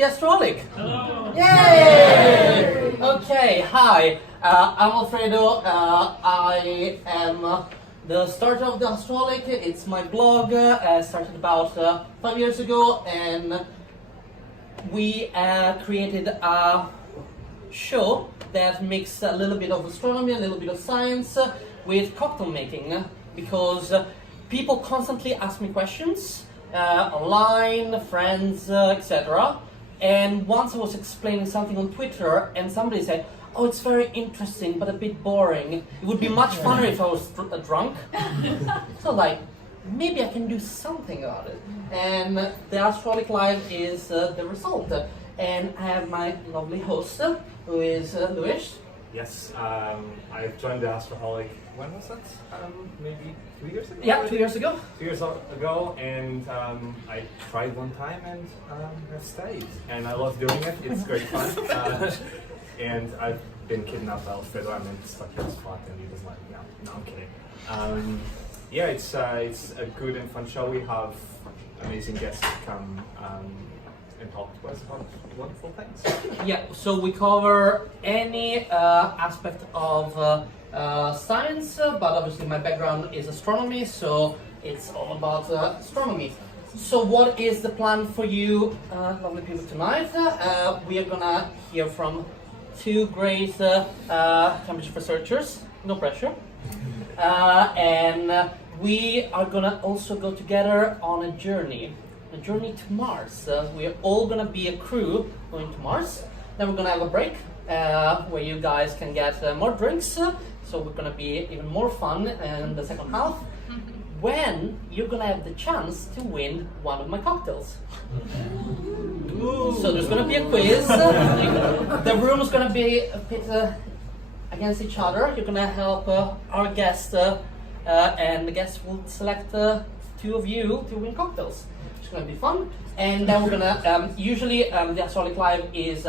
the Astroholic. Hello. Yay! Okay, hi. I'm Alfredo. I am the starter of the Astroholic. It's my blog. I started about 5 years ago, and we created a show that mixes a little bit of astronomy, a little bit of science with cocktail making, because people constantly ask me questions online, friends, etc. And once I was explaining something on Twitter, and somebody said, "Oh, it's very interesting, but a bit boring. It would be much funner if I was drunk." So maybe I can do something about it. And the Astroholic Live is the result. And I have my lovely host, who is Luís. Yes, I've joined the Astroholic. When was that? Maybe 2 years ago? Yeah, 2 years ago. 2 years ago, and I tried one time and have stayed. And I love doing it, it's great fun. And I've been kidnapped by Alfredo. I'm stuck in a spot and he was like, no, I'm kidding. Yeah, it's a good and fun show. We have amazing guests come and talk to us about wonderful things. Yeah, so we cover any aspect of science, but obviously my background is astronomy, so it's all about astronomy. So what is the plan for you, lovely people, tonight? We are gonna hear from two great Cambridge researchers, no pressure, and we are gonna also go together on a journey to Mars. We're all gonna be a crew going to Mars. Then we're gonna have a break where you guys can get more drinks. So we're gonna be even more fun in the second half, when you're gonna have the chance to win one of my cocktails. So there's gonna be a quiz. The room is gonna be a bit against each other. You're gonna help our guest, and the guest will select two of you to win cocktails. It's gonna be fun. And then we're gonna usually the Astroholic Live is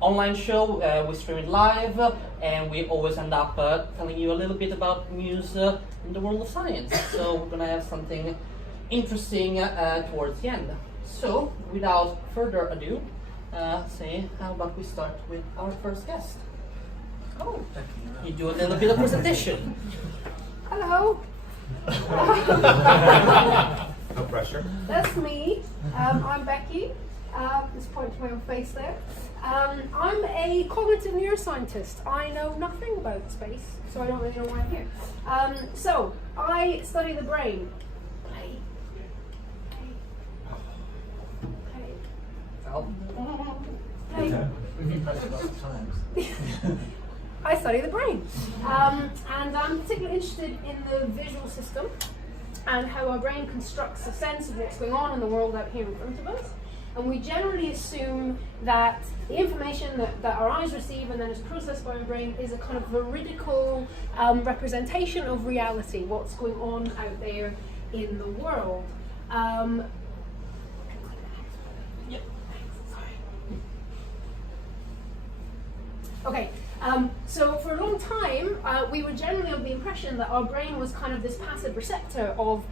online show. We stream it live, and we always end up telling you a little bit about news in the world of science. So we're gonna have something interesting towards the end. So without further ado, how about we start with our first guest? Oh, you do a little bit of presentation. Hello. No pressure. That's me. I'm Becky. Just point to my own face there. I'm a cognitive neuroscientist. I know nothing about space, so I don't really know why I'm here. So I study the brain. I study the brain, and I'm particularly interested in the visual system and how our brain constructs a sense of what's going on in the world out here in front of us. And we generally assume that the information that our eyes receive and then is processed by our brain is a kind of veridical representation of reality, what's going on out there in the world. Okay. So for a long time, we were generally of the impression that our brain was kind of this passive receptor of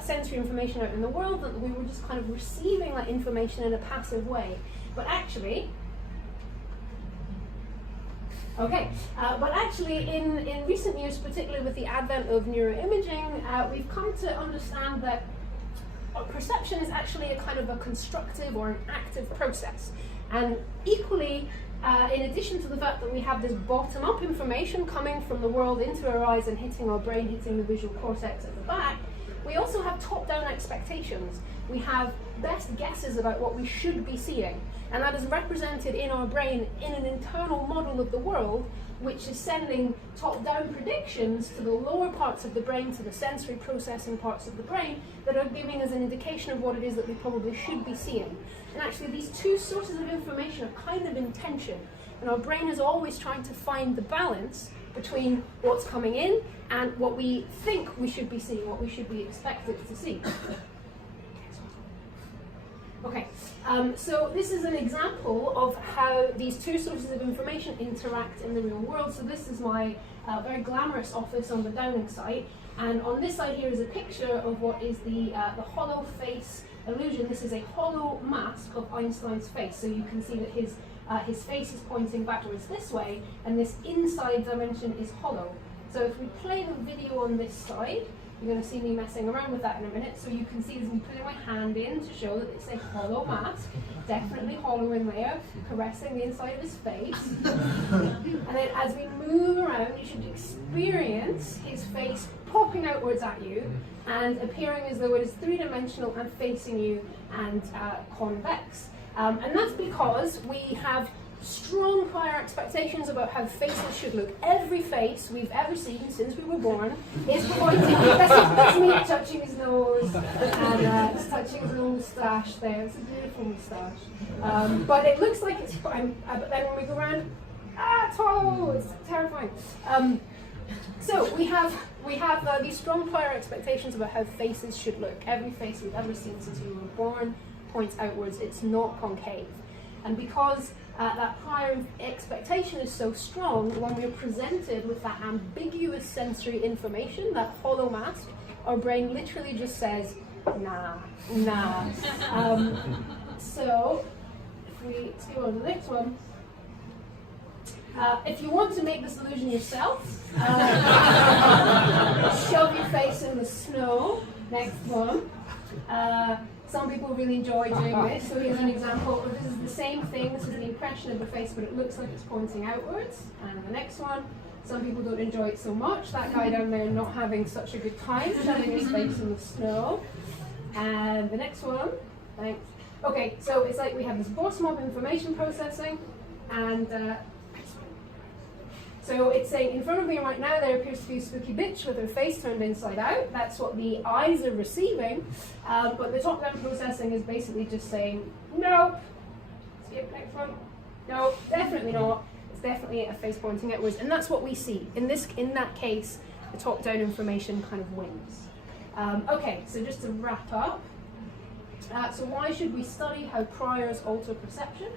sensory information out in the world, that we were just kind of receiving that information in a passive way. But actually, in recent years, particularly with the advent of neuroimaging, we've come to understand that perception is actually a kind of a constructive or an active process. And equally, in addition to the fact that we have this bottom-up information coming from the world into our eyes and hitting our brain, hitting the visual cortex at the back, we also have top-down expectations. We have best guesses about what we should be seeing, and that is represented in our brain in an internal model of the world, which is sending top-down predictions to the lower parts of the brain, to the sensory processing parts of the brain, that are giving us an indication of what it is that we probably should be seeing. And actually these two sources of information are kind of in tension, and our brain is always trying to find the balance between what's coming in and what we think we should be seeing, what we should be expected to see. Okay, so this is an example of how these two sources of information interact in the real world. So this is my very glamorous office on the Downing site, and on this side here is a picture of what is the hollow face illusion, this is a hollow mask of Einstein's face. So you can see that his face is pointing backwards this way, and this inside dimension is hollow. So if we play the video on this side, you're going to see me messing around with that in a minute. So you can see as I'm putting my hand in to show that it's a hollow mask, definitely hollow in there, caressing the inside of his face. And then as we move around, you should experience his face popping outwards at you and appearing as though it is three-dimensional and facing you and convex. And that's because we have strong prior expectations about how faces should look. Every face we've ever seen since we were born is pointing. That's me touching his nose and touching his little moustache there. It's a beautiful moustache. But it looks like it's fine. But then when we go around, it's hollow. It's terrifying. So we have these strong prior expectations about how faces should look. Every face we've ever seen since we were born points outwards. It's not concave. And because that prior expectation is so strong, when we're presented with that ambiguous sensory information, that hollow mask, our brain literally just says, nah. So, if we go on to the next one, if you want to make this illusion yourself, shove your face in the snow. Next one. Some people really enjoy doing this. So here's an example. This is the same thing. This is the impression of the face, but it looks like it's pointing outwards. And the next one. Some people don't enjoy it so much. That guy down there not having such a good time, shoving his face in the snow. And the next one. Thanks. Okay, so it's like we have this bottom up information processing, and so it's saying in front of me right now there appears to be a spooky bitch with her face turned inside out. That's what the eyes are receiving. But the top-down processing is basically just saying, nope. Skip next one. No, definitely not. It's definitely a face pointing outwards. And that's what we see. In that case, the top-down information kind of wins. Okay, so just to wrap up. So why should we study how priors alter perception?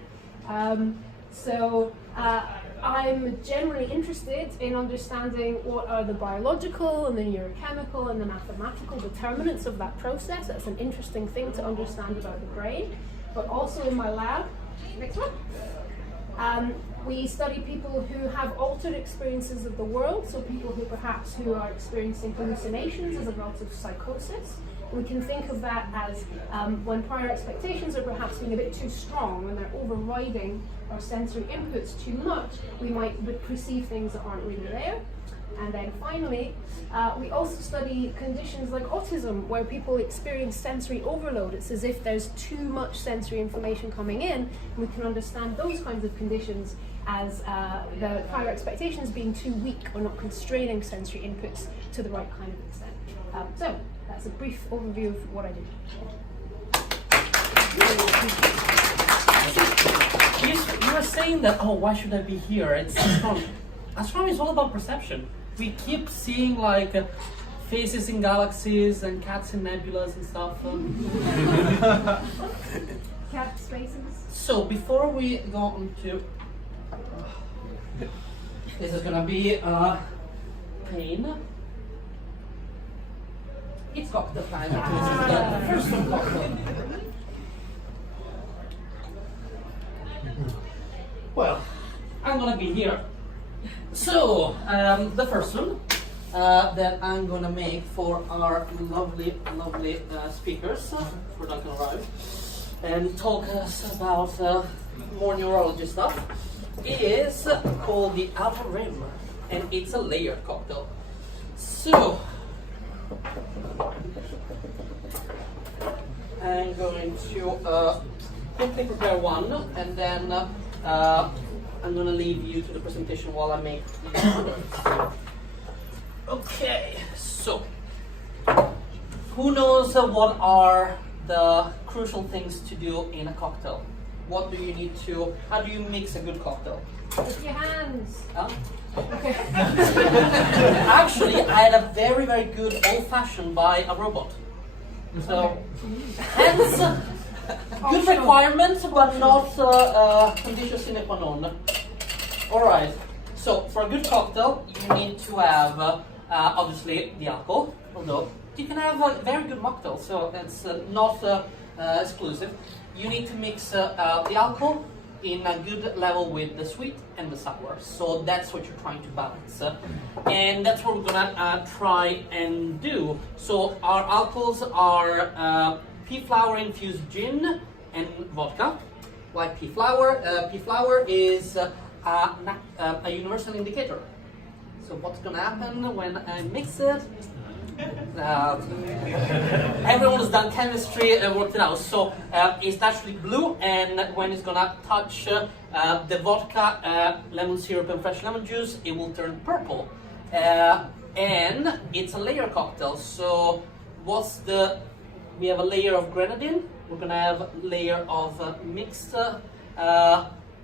I'm generally interested in understanding what are the biological and the neurochemical and the mathematical determinants of that process. That's an interesting thing to understand about the brain. But also in my lab, next one, we study people who have altered experiences of the world, so people who are experiencing hallucinations as a result of psychosis. We can think of that as when prior expectations are perhaps being a bit too strong, when they're overriding our sensory inputs too much, we might perceive things that aren't really there. And then finally, we also study conditions like autism, where people experience sensory overload. It's as if there's too much sensory information coming in, and we can understand those kinds of conditions as the prior expectations being too weak or not constraining sensory inputs to the right kind of extent. So that's a brief overview of what I do. You were saying that, why should I be here? It's astronomy. Astronomy is all about perception. We keep seeing like faces in galaxies and cats in nebulas and stuff. Cat spaces. So before we go on to, this is gonna be pain. It's cocktail time. The first one cocktail. Well, I'm gonna be here. So, the first one that I'm gonna make for our lovely speakers, for Duncan arrived, and talk us about more neurology stuff, is called the Outer Rim, and it's a layered cocktail. So, I'm going to quickly prepare one, and then I'm going to leave you to the presentation while I make these words. Okay, so who knows what are the crucial things to do in a cocktail? What do you need to, how do you mix a good cocktail? With your hands. Huh? Okay. Actually, I had a very good old-fashioned by a robot. So, hence, good requirement, but not condition sine qua non. Alright, so for a good cocktail, you need to have, obviously, the alcohol, although you can have a very good mocktail, so it's not exclusive. You need to mix the alcohol in a good level with the sweet and the sour. So that's what you're trying to balance. And that's what we're gonna try and do. So our alcohols are pea flower infused gin and vodka. Why pea flower? Pea flower is a universal indicator. So what's gonna happen when I mix it? Everyone who's done chemistry worked it out. So it's naturally blue, and when it's gonna touch the vodka, lemon syrup, and fresh lemon juice, it will turn purple. And it's a layer cocktail. So we have a layer of grenadine. We're gonna have a layer of mixed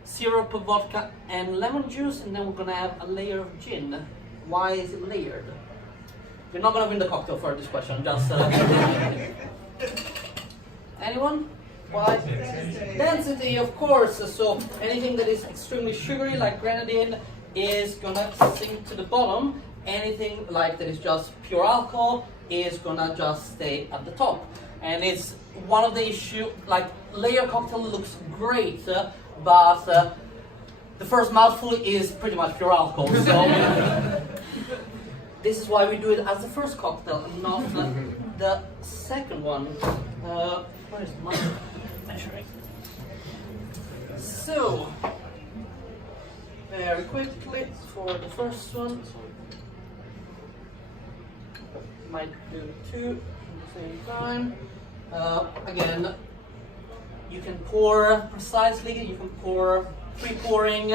syrup, vodka, and lemon juice, and then we're gonna have a layer of gin. Why is it layered? You're not gonna win the cocktail for this question. Just anyone? Why? Density, of course. So anything that is extremely sugary, like grenadine, is gonna sink to the bottom. Anything like that is just pure alcohol is gonna just stay at the top. And it's one of the issue. Like layer cocktail looks great, but the first mouthful is pretty much pure alcohol. So. This is why we do it as the first cocktail and not the second one. Where is my measuring? So, very quickly for the first one. Might do two at the same time. Again, you can pour precisely, you can pour pre-pouring,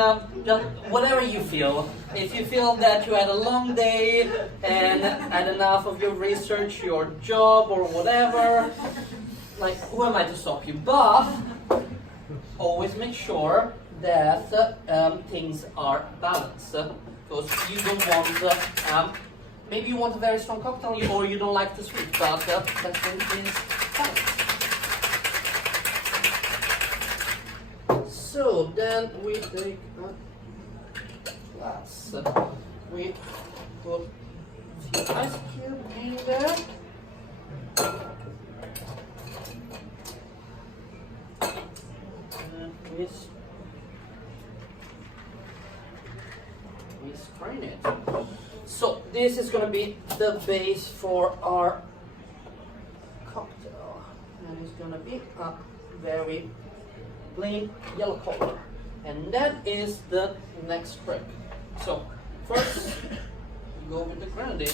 just whatever you feel. If you feel that you had a long day and had enough of your research, your job, or whatever, like, who am I to stop you? But always make sure that things are balanced, because you don't want, maybe you want a very strong cocktail or you don't like the sweet, but that thing is balanced. So then we take a glass. We put a few ice cubes in there. And we strain it. So this is going to be the base for our cocktail. And it's going to be a very plain yellow color, and that is the next trick. So first you go with the grenadine.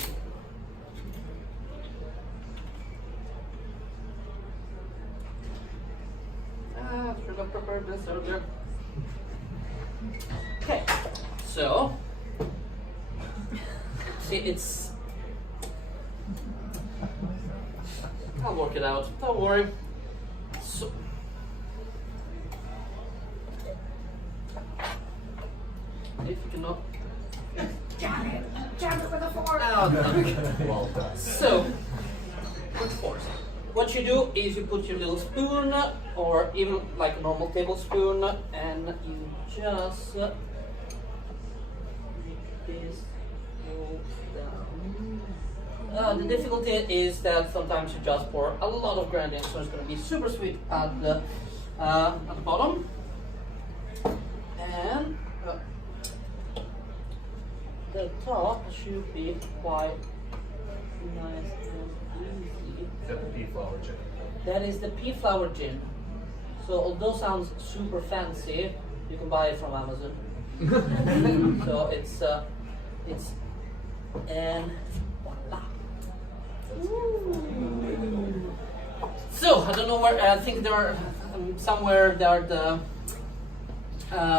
Should have prepared this earlier. Okay, so see, I'll work it out, don't worry. So if you cannot. Jam it with a fork. Well done. So, with force. What you do is you put your little spoon, or even like a normal tablespoon, and you just make this go down. The difficulty is that sometimes you just pour a lot of grenadine, so it's going to be super sweet at the bottom. And the top should be quite nice and easy. Is that the pea flower gin? That is the pea flower gin. So although sounds super fancy, you can buy it from Amazon. So it's and voila. So I don't know where. I think there are somewhere there are the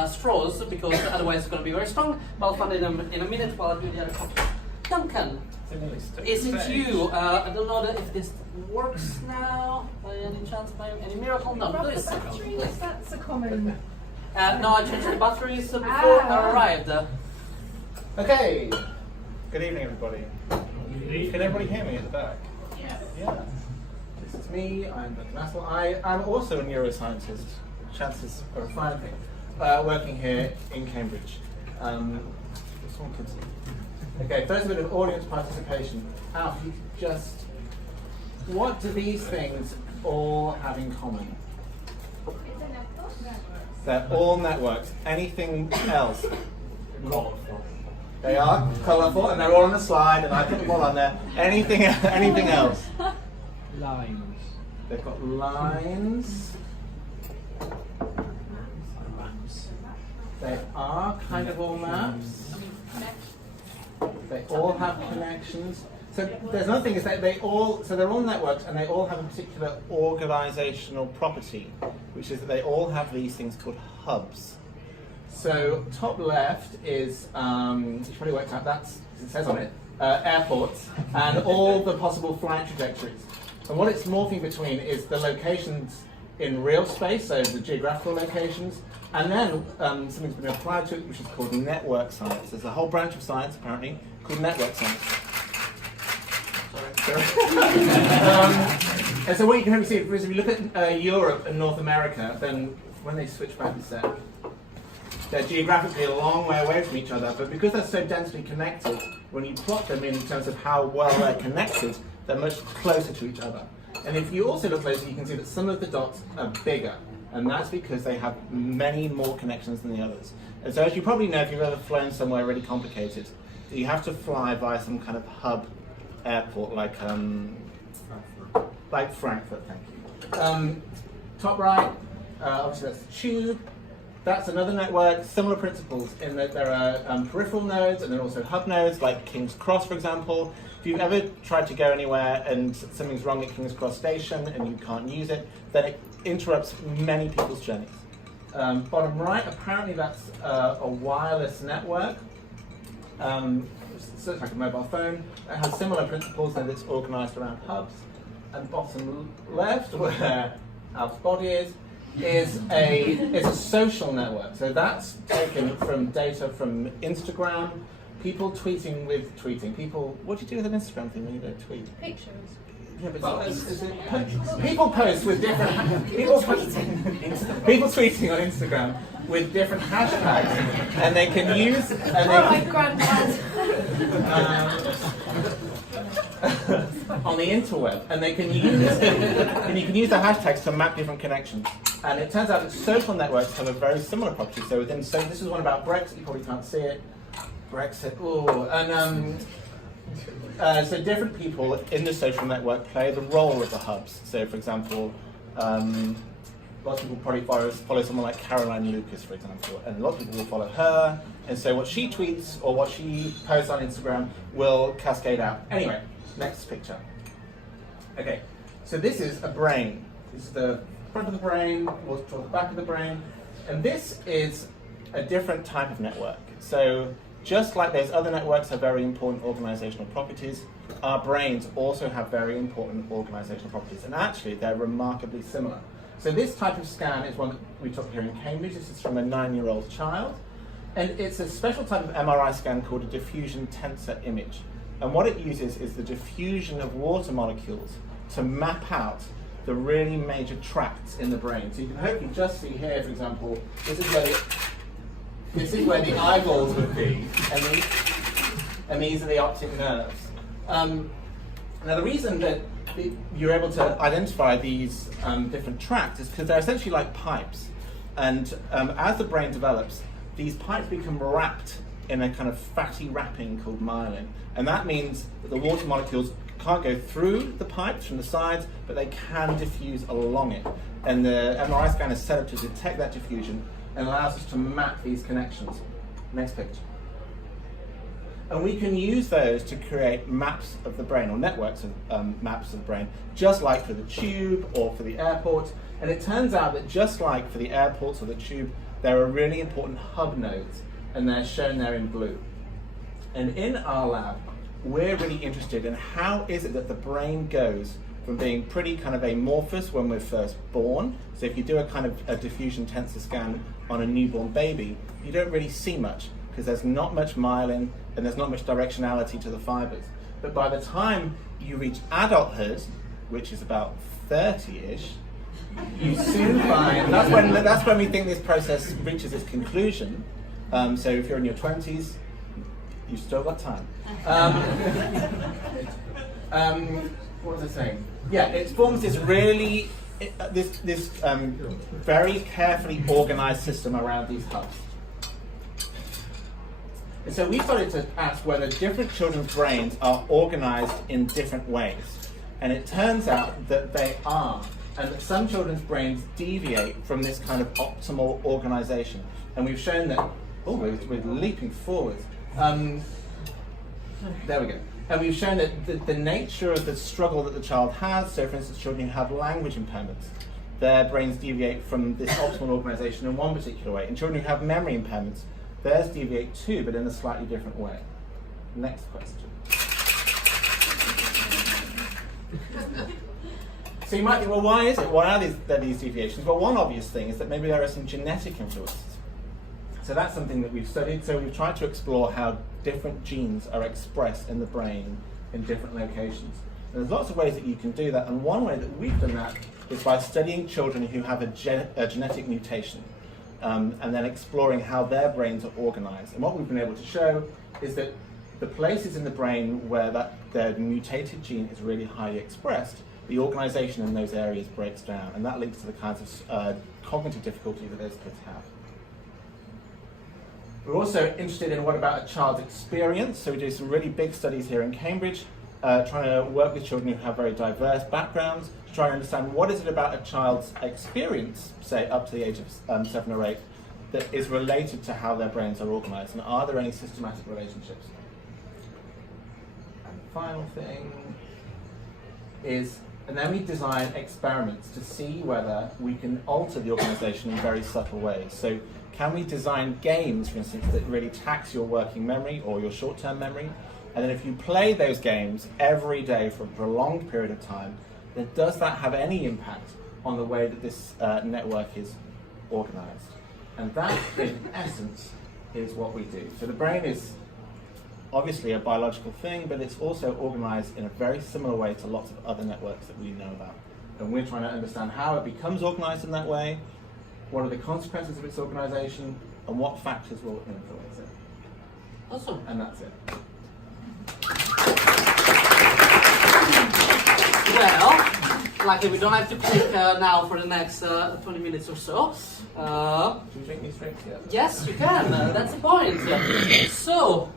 straws, because otherwise it's going to be very strong. But I'll find it in a minute while I do the other cocktail. Duncan, is it you? I don't know if this works now by any chance, by any miracle. No, Drop please. the batteries, that's a common. No, I changed the batteries before I arrived. Okay. Good evening, everybody. Can everybody hear me at the back? Yes. Yeah. This is me. I'm Duncan Astle. I am also a neuroscientist. Chances are a fine thing. Working here in Cambridge. Someone can see. Okay. First, a bit of audience participation. Alf, you just. What do these things all have in common? They're all networks. Anything else? They are colourful, and they're all on the slide, and I put them all on there. Anything else? Lines. They've got lines. They are kind of all maps. They all have connections. So there's another thing is that they're all networks, and they all have a particular organizational property, which is that they all have these things called hubs. So top left is, you probably worked out, it says on it, airports, and all the possible flight trajectories. And what it's morphing between is the locations in real space, so the geographical locations, and then something's been applied to it, which is called network science. There's a whole branch of science, apparently, called network science. And so what you can really see is if you look at Europe and North America, then when they switch back a sec, they're geographically a long way away from each other, but because they're so densely connected, when you plot them in terms of how well they're connected, they're much closer to each other. And if you also look closer, you can see that some of the dots are bigger, and that's because they have many more connections than the others. And so as you probably know, if you've ever flown somewhere really complicated, you have to fly via some kind of hub airport, like Frankfurt, thank you. Top right, obviously that's the tube. That's another network, similar principles in that there are peripheral nodes and then also hub nodes, like King's Cross, for example. If you've ever tried to go anywhere and something's wrong at King's Cross Station and you can't use it, then it interrupts many people's journeys. Bottom right, apparently that's a wireless network. So it's like a mobile phone. It has similar principles and it's organized around hubs. And bottom left, where Alf's body is a social network. So that's taken from data from Instagram, people tweeting with tweeting. People, what do you do with an Instagram thing when you don't tweet? Pictures. Yeah, but people post with different people tweeting on Instagram with different hashtags, and they can use My granddad. On the interweb, and they can use and you can use the hashtags to map different connections. And it turns out that social networks have a very similar property. So this is one about Brexit. You probably can't see it. Brexit. Ooh, and so different people in the social network play the role of the hubs. So, for example, lots of people probably follow someone like Caroline Lucas, for example, and a lot of people will follow her. And so what she tweets or what she posts on Instagram will cascade out. Anyway, next picture. Okay, so this is a brain. This is the front of the brain, or the back of the brain, and this is a different type of network. So just like those other networks have very important organizational properties, our brains also have very important organizational properties, and actually they're remarkably similar. So this type of scan is one that we took here in Cambridge. This is from a 9-year-old child, and it's a special type of MRI scan called a diffusion tensor image. And what it uses is the diffusion of water molecules to map out the really major tracts in the brain. So you can hopefully just see here, for example, this is where the eyeballs would be, and these are the optic nerves. Now the reason that you're able to identify these different tracts is because they're essentially like pipes. And as the brain develops, these pipes become wrapped in a kind of fatty wrapping called myelin. And that means that the water molecules can't go through the pipes from the sides, but they can diffuse along it. And the MRI scan is set up to detect that diffusion and allows us to map these connections. Next picture. And we can use those to create maps of the brain, or networks of maps of the brain, just like for the tube or for the airport. And it turns out that just like for the airports or the tube, there are really important hub nodes, and they're shown there in blue. And in our lab, we're really interested in how is it that the brain goes from being pretty kind of amorphous when we're first born. So if you do a kind of a diffusion tensor scan on a newborn baby, you don't really see much because there's not much myelin and there's not much directionality to the fibers. But by the time you reach adulthood, which is about 30-ish, you soon find, that's when we think this process reaches its conclusion. So if you're in your 20s, you've still got time. what was I saying? Yeah, it forms this really, this very carefully organized system around these hubs. And so we started to ask whether different children's brains are organized in different ways. And it turns out that they are, and that some children's brains deviate from this kind of optimal organization. And we've shown that, oh, we're leaping forward. There we go. And we've shown that the nature of the struggle that the child has, so for instance, children who have language impairments, their brains deviate from this optimal organization in one particular way. And children who have memory impairments, theirs deviate too, but in a slightly different way. Next question. So you might think, well, why is it? Why are there these deviations? Well, one obvious thing is that maybe there are some genetic influences. So that's something that we've studied. So we've tried to explore how different genes are expressed in the brain in different locations. And there's lots of ways that you can do that. And one way that we've done that is by studying children who have a genetic mutation. And then exploring how their brains are organized. And what we've been able to show is that the places in the brain where their mutated gene is really highly expressed, the organization in those areas breaks down. And that links to the kinds of cognitive difficulty that those kids have. We're also interested in what about a child's experience. So we do some really big studies here in Cambridge, trying to work with children who have very diverse backgrounds, to try and understand what is it about a child's experience, say up to the age of 7 or 8, that is related to how their brains are organized, and are there any systematic relationships? And the final thing is, and then we design experiments to see whether we can alter the organization in very subtle ways. So can we design games, for instance, that really tax your working memory or your short-term memory? And then if you play those games every day for a prolonged period of time, then does that have any impact on the way that this network is organized? And that, in essence, is what we do. So the brain is obviously a biological thing, but it's also organized in a very similar way to lots of other networks that we know about. And we're trying to understand how it becomes organized in that way, what are the consequences of its organization, and what factors will influence it. Awesome. And that's it. Well, luckily we don't have to click now for the next 20 minutes or so. Do you drink these drinks yet? Yes, you can. That's the point. So,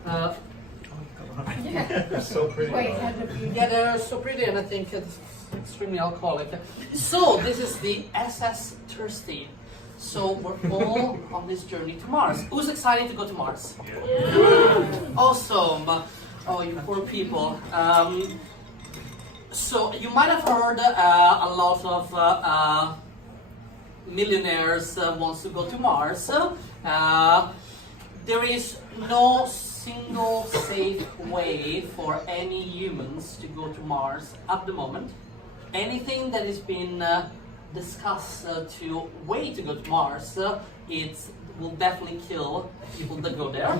They're so pretty. Way ahead of you. yeah, they're so pretty, and I think it's extremely alcoholic. So, this is the SS Thirsty. So, we're all on this journey to Mars. Who's excited to go to Mars? Yeah. Awesome. Oh, you poor people. So, you might have heard a lot of millionaires wants to go to Mars. There is no single safe way for any humans to go to Mars at the moment. Anything that has been discussed to way to go to Mars, it will definitely kill people that go there.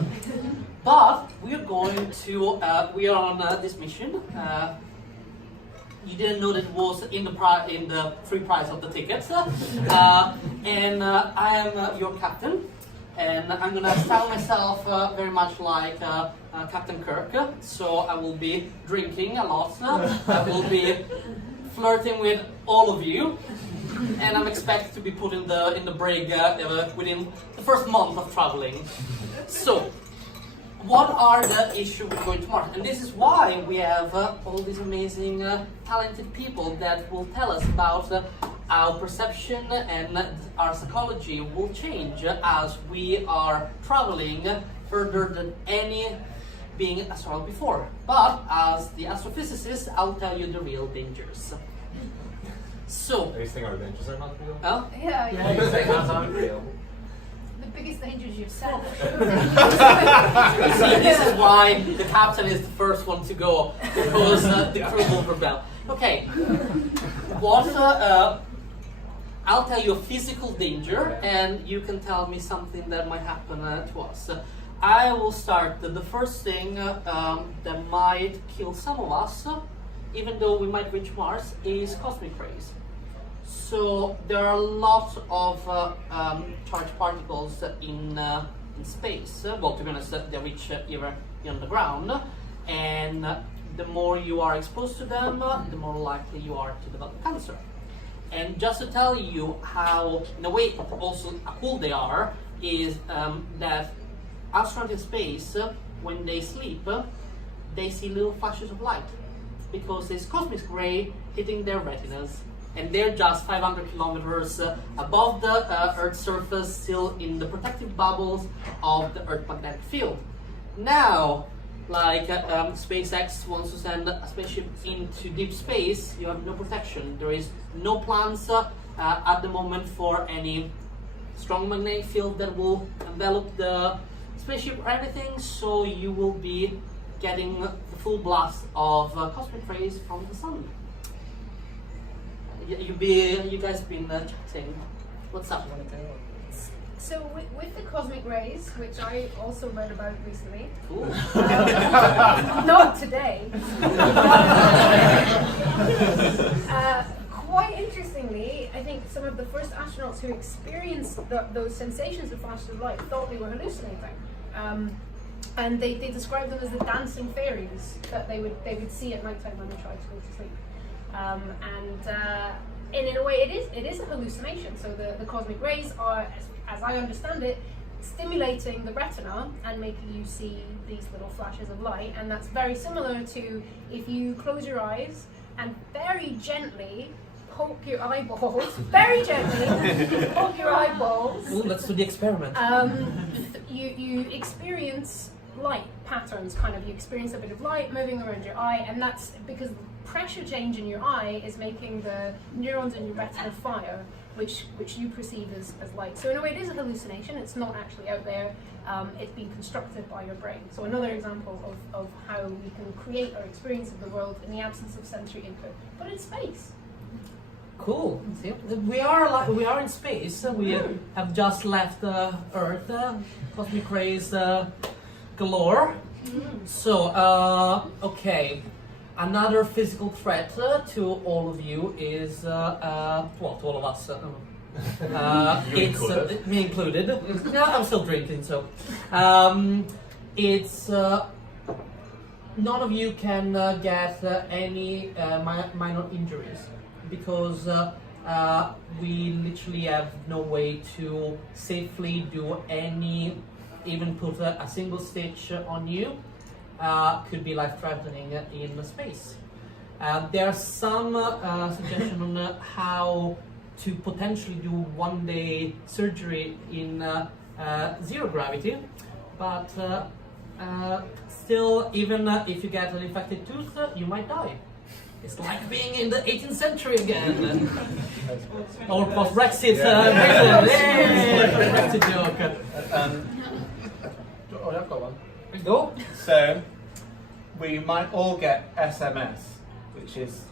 But we are going to, we are on this mission. You didn't know that it was in the free price of the tickets. And I am your captain. And I'm gonna style myself very much like Captain Kirk. So I will be drinking a lot. I will be flirting with all of you. And I'm expected to be put in the brig within the first month of traveling. So, what are the issues with going to Mars? And this is why we have all these amazing, talented people that will tell us about our perception and our psychology will change as we are traveling further than any being astronaut before. But as the astrophysicist, I'll tell you the real dangers. So, Are you saying our dangers are not real? huh? Yeah, Are you saying that's not real? The biggest danger is yourself. You see, this is why the captain is the first one to go, because the crew will rebel. Okay, what? I'll tell you a physical danger, and you can tell me something that might happen to us. I will start. The first thing that might kill some of us, even though we might reach Mars, is cosmic rays. So there are a lot of charged particles in space. Well, to be honest, they reach even beyond the ground, and the more you are exposed to them, the more likely you are to develop cancer. And just to tell you how, in a way, also cool they are, is that astronauts in space, when they sleep, they see little flashes of light because there's cosmic ray hitting their retinas, and they're just 500 kilometers above the Earth's surface, still in the protective bubbles of the Earth magnetic field. Now, like SpaceX wants to send a spaceship into deep space, you have no protection. There is no plans at the moment for any strong magnetic field that will envelop the spaceship or anything, so you will be getting the full blast of cosmic rays from the sun. You guys been chatting. What's up? So with the cosmic rays, which I also read about recently, Cool. not today, quite interestingly, I think some of the first astronauts who experienced those sensations of flashes of light thought they were hallucinating. And they described them as the dancing fairies that they would see at night time when they tried to go to sleep. And in a way, it is a hallucination. So the cosmic rays are, as I understand it, stimulating the retina and making you see these little flashes of light. And that's very similar to if you close your eyes and very gently poke your eyeballs, very gently poke your eyeballs. Ooh, let's do the experiment. You experience light patterns, kind of. You experience a bit of light moving around your eye, and that's because the pressure change in your eye is making the neurons in your retina fire, which you perceive as light. So in a way, it is a hallucination. It's not actually out there. It's been constructed by your brain. So another example of how we can create our experience of the world in the absence of sensory input, but in space. Cool. See, we are in space. We have just left Earth. Cosmic rays galore. So, okay. Another physical threat to all of you is, well, to all of us. It's me included. No, I'm still drinking, so it's none of you can get any minor injuries because we literally have no way to safely do any, even put a single stitch on you. Could be life-threatening in space. There are some suggestions on how to potentially do one-day surgery in zero gravity, but still, even if you get an infected tooth, you might die. It's like being in the 18th century again. Or post-Brexit. Brexit joke. Oh, I've got one. Go. So, we might all get SMS, which is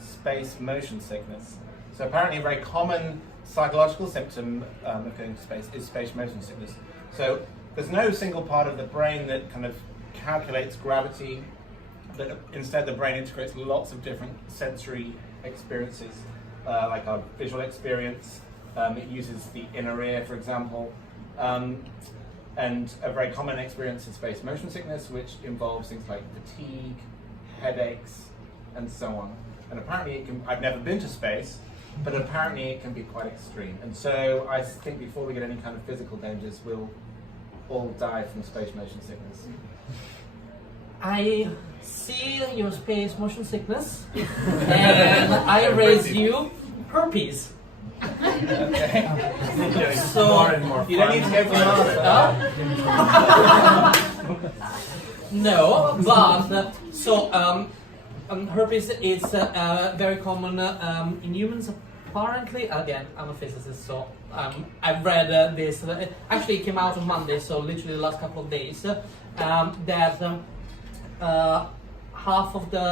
space motion sickness. So apparently a very common psychological symptom of going to space is space motion sickness. So there's no single part of the brain that kind of calculates gravity, but instead the brain integrates lots of different sensory experiences, like our visual experience. It uses the inner ear, for example. And a very common experience is space motion sickness, which involves things like fatigue, headaches, and so on. And apparently it can, I've never been to space, but apparently it can be quite extreme. And so I think before we get any kind of physical dangers, we'll all die from space motion sickness. I see your space motion sickness, and I raise you herpes. Okay. So more and more You don't need to go for an answer. No, but herpes is very common in humans. Apparently, again, I'm a physicist, so I've read this. Actually, it came out on Monday, so literally the last couple of days. That half of the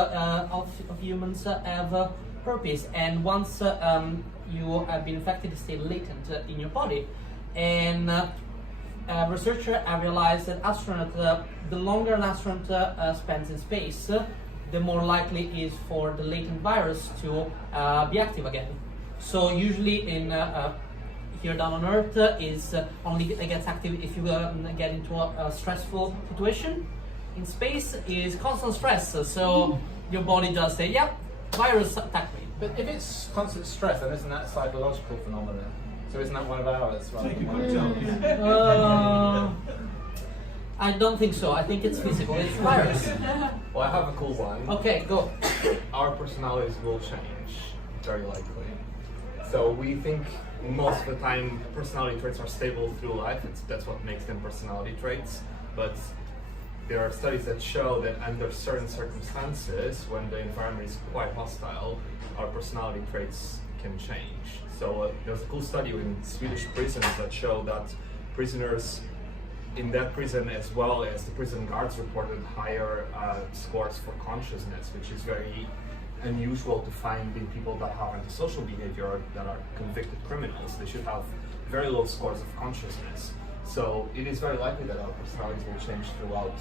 of humans have herpes, and once you have been infected, it's still latent in your body. And researchers have realized that the longer an astronaut spends in space, the more likely it is for the latent virus to be active again. So usually in here down on Earth is only gets active if you get into a stressful situation. in space is constant stress. So your body does say, "Yep, virus attack me." But if it's constant stress, then isn't that a psychological phenomenon? So isn't that one of ours? Rather than one of yours? I don't think so. I think it's physical. It's virus. Well, I have a cool one. Okay, go. Our personalities will change, very likely. So we think most of the time personality traits are stable through life. That's what makes them personality traits. But there are studies that show that under certain circumstances, when the environment is quite hostile, our personality traits can change. So there's a cool study in Swedish prisons that show that prisoners in that prison, as well as the prison guards, reported higher scores for consciousness, which is very unusual to find in people that have antisocial behavior or that are convicted criminals. They should have very low scores of consciousness. So it is very likely that our personalities will change throughout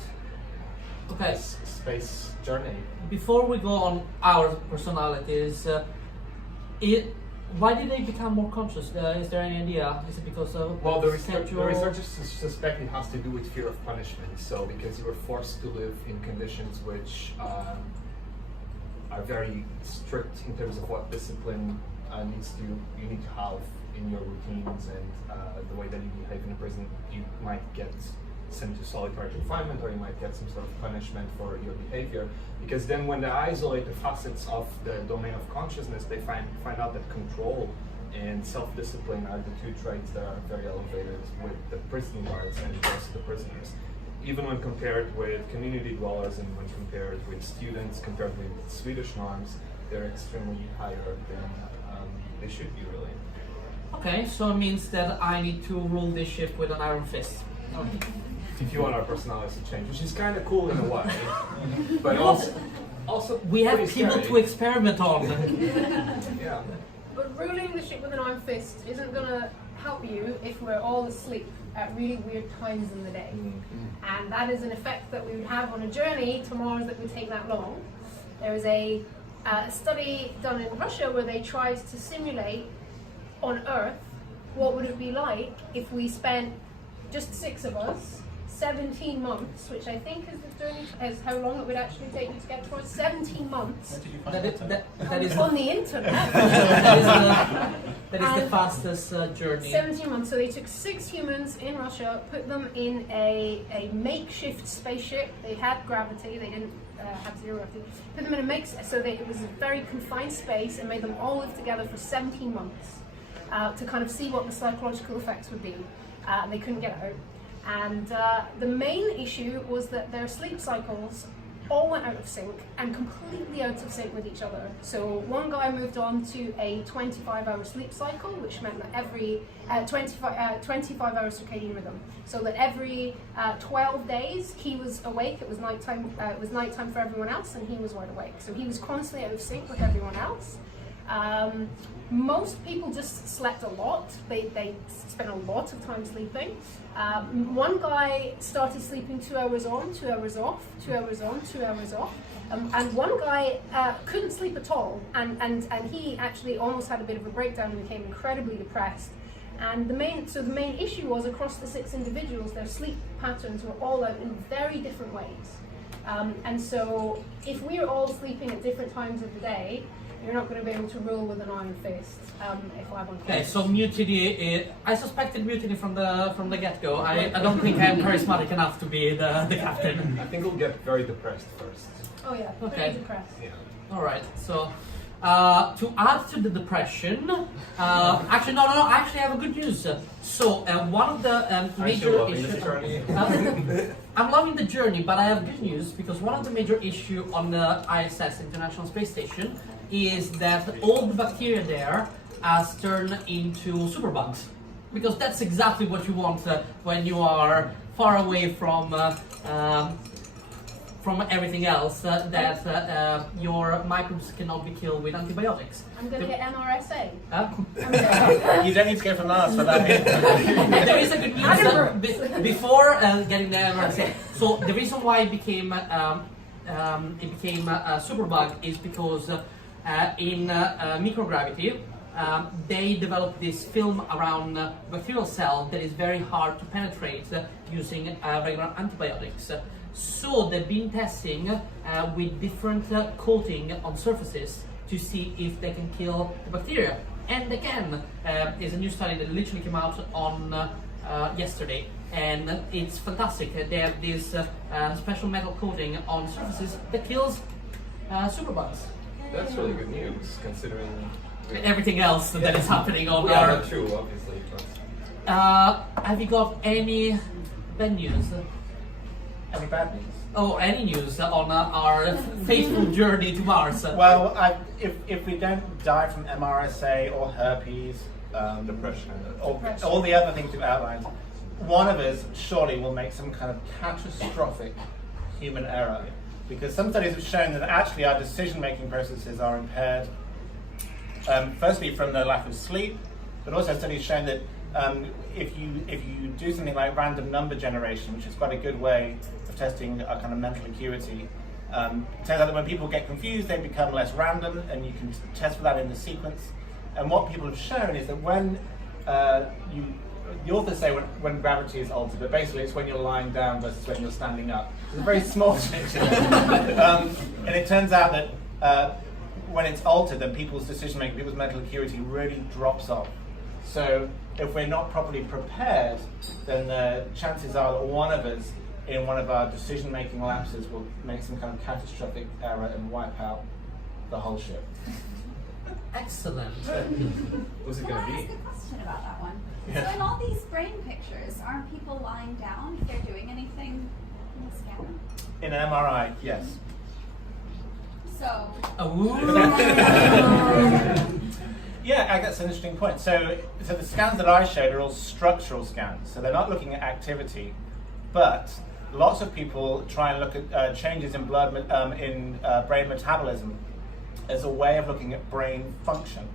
Okay. this space journey. Before we go on our personalities, why did they become more conscious? Is there any idea? Is it because of Well, the sexual- researchers suspect it has to do with fear of punishment. So because you were forced to live in conditions which are very strict in terms of what discipline you need to have in your routines and the way that you behave in a prison, you might get sent to solitary confinement, or you might get some sort of punishment for your behavior. Because then when they isolate the facets of the domain of consciousness, they find out that control and self-discipline are the two traits that are very elevated with the prison guards and the rest of the prisoners. Even when compared with community dwellers and when compared with students, compared with Swedish norms, they're extremely higher than they should be, really. Okay, so it means that I need to rule this ship with an iron fist. If you want our personalities to change, which is kind of cool in a way, but also We have pretty people scary. to experiment on. Yeah. But ruling the ship with an iron fist isn't going to help you if we're all asleep at really weird times in the day. And that is an effect that we would have on a journey to Mars that would take that long. There was a study done in Russia where they tried to simulate on Earth what would it be like if we spent just 6 of us 17 months, which I think is the journey, is how long it would actually take you to get to Mars. 17 months Where did you find That is on the internet. that is the fastest journey. 17 months. So they took 6 humans in Russia, put them in a makeshift spaceship. They had gravity. They didn't have zero gravity. Put them in a it was a very confined space, and made them all live together for 17 months to kind of see what the psychological effects would be. They couldn't get out. And the main issue was that their sleep cycles all went out of sync and completely out of sync with each other. So one guy moved on to a 25-hour sleep cycle, which meant that every 25-hour circadian rhythm. So that every 12 days he was awake. It was nighttime. It was nighttime for everyone else, and he was wide awake. So he was constantly out of sync with everyone else. Most people just slept a lot. They spent a lot of time sleeping. One guy started sleeping 2 hours on, 2 hours off, 2 hours on, 2 hours off. And one guy couldn't sleep at all. And he actually almost had a bit of a breakdown and became incredibly depressed. And the main issue was across the 6 individuals, their sleep patterns were all out in very different ways. And so if we're all sleeping at different times of the day, you're not going to be able to rule with an iron fist. If I want. Okay, so mutiny. I suspected mutiny from the get-go. I don't think I'm charismatic enough to be the captain. I think we'll get very depressed first. Oh yeah, Okay. pretty depressed. Yeah. All right. So to add to the depression, actually no. I actually have a good news. So one of the major loving issues. this journey. I'm loving the journey, but I have good news because one of the major issues on the ISS, International Space Station, is that all the bacteria there has turned into superbugs. Because that's exactly what you want when you are far away from everything else, that your microbes cannot be killed with antibiotics. I'm going to get MRSA. You don't need to go from Mars for that. There is a good news before getting the MRSA. So the reason why it became a superbug is because in microgravity they developed this film around bacterial cell that is very hard to penetrate using regular antibiotics. So they've been testing with different coating on surfaces to see if they can kill the bacteria. And again, is a new study that literally came out on yesterday, and it's fantastic. They have this special metal coating on surfaces that kills superbugs. That's really good news, considering Everything else that is happening on yeah, our. that's true, obviously. But Have you got any bad news? Any bad news? Oh, any news on our fateful journey to Mars? Well, if we don't die from MRSA or herpes, depression. or all the other things you've outlined, one of us surely will make some kind of catastrophic human error. Because some studies have shown that actually our decision-making processes are impaired. Firstly, from the lack of sleep, but also studies shown that if you do something like random number generation, which is quite a good way of testing a kind of mental acuity, it turns out that when people get confused, they become less random, and you can test for that in the sequence. And what people have shown is that when the authors say when gravity is altered, but basically it's when you're lying down versus when you're standing up. It's a very small change. And it turns out that when it's altered, then people's decision-making, people's mental acuity really drops off. So if we're not properly prepared, then the chances are that one of us in one of our decision-making lapses will make some kind of catastrophic error and wipe out the whole ship. Excellent. What's it Can I going to ask be? a question about that one? Yeah. So in all these brain pictures, aren't people lying down if they're doing anything in the scanner? In an MRI, yes. So, Yeah, that's an interesting point. So the scans that I showed are all structural scans. So they're not looking at activity, but lots of people try and look at changes in brain metabolism as a way of looking at brain function.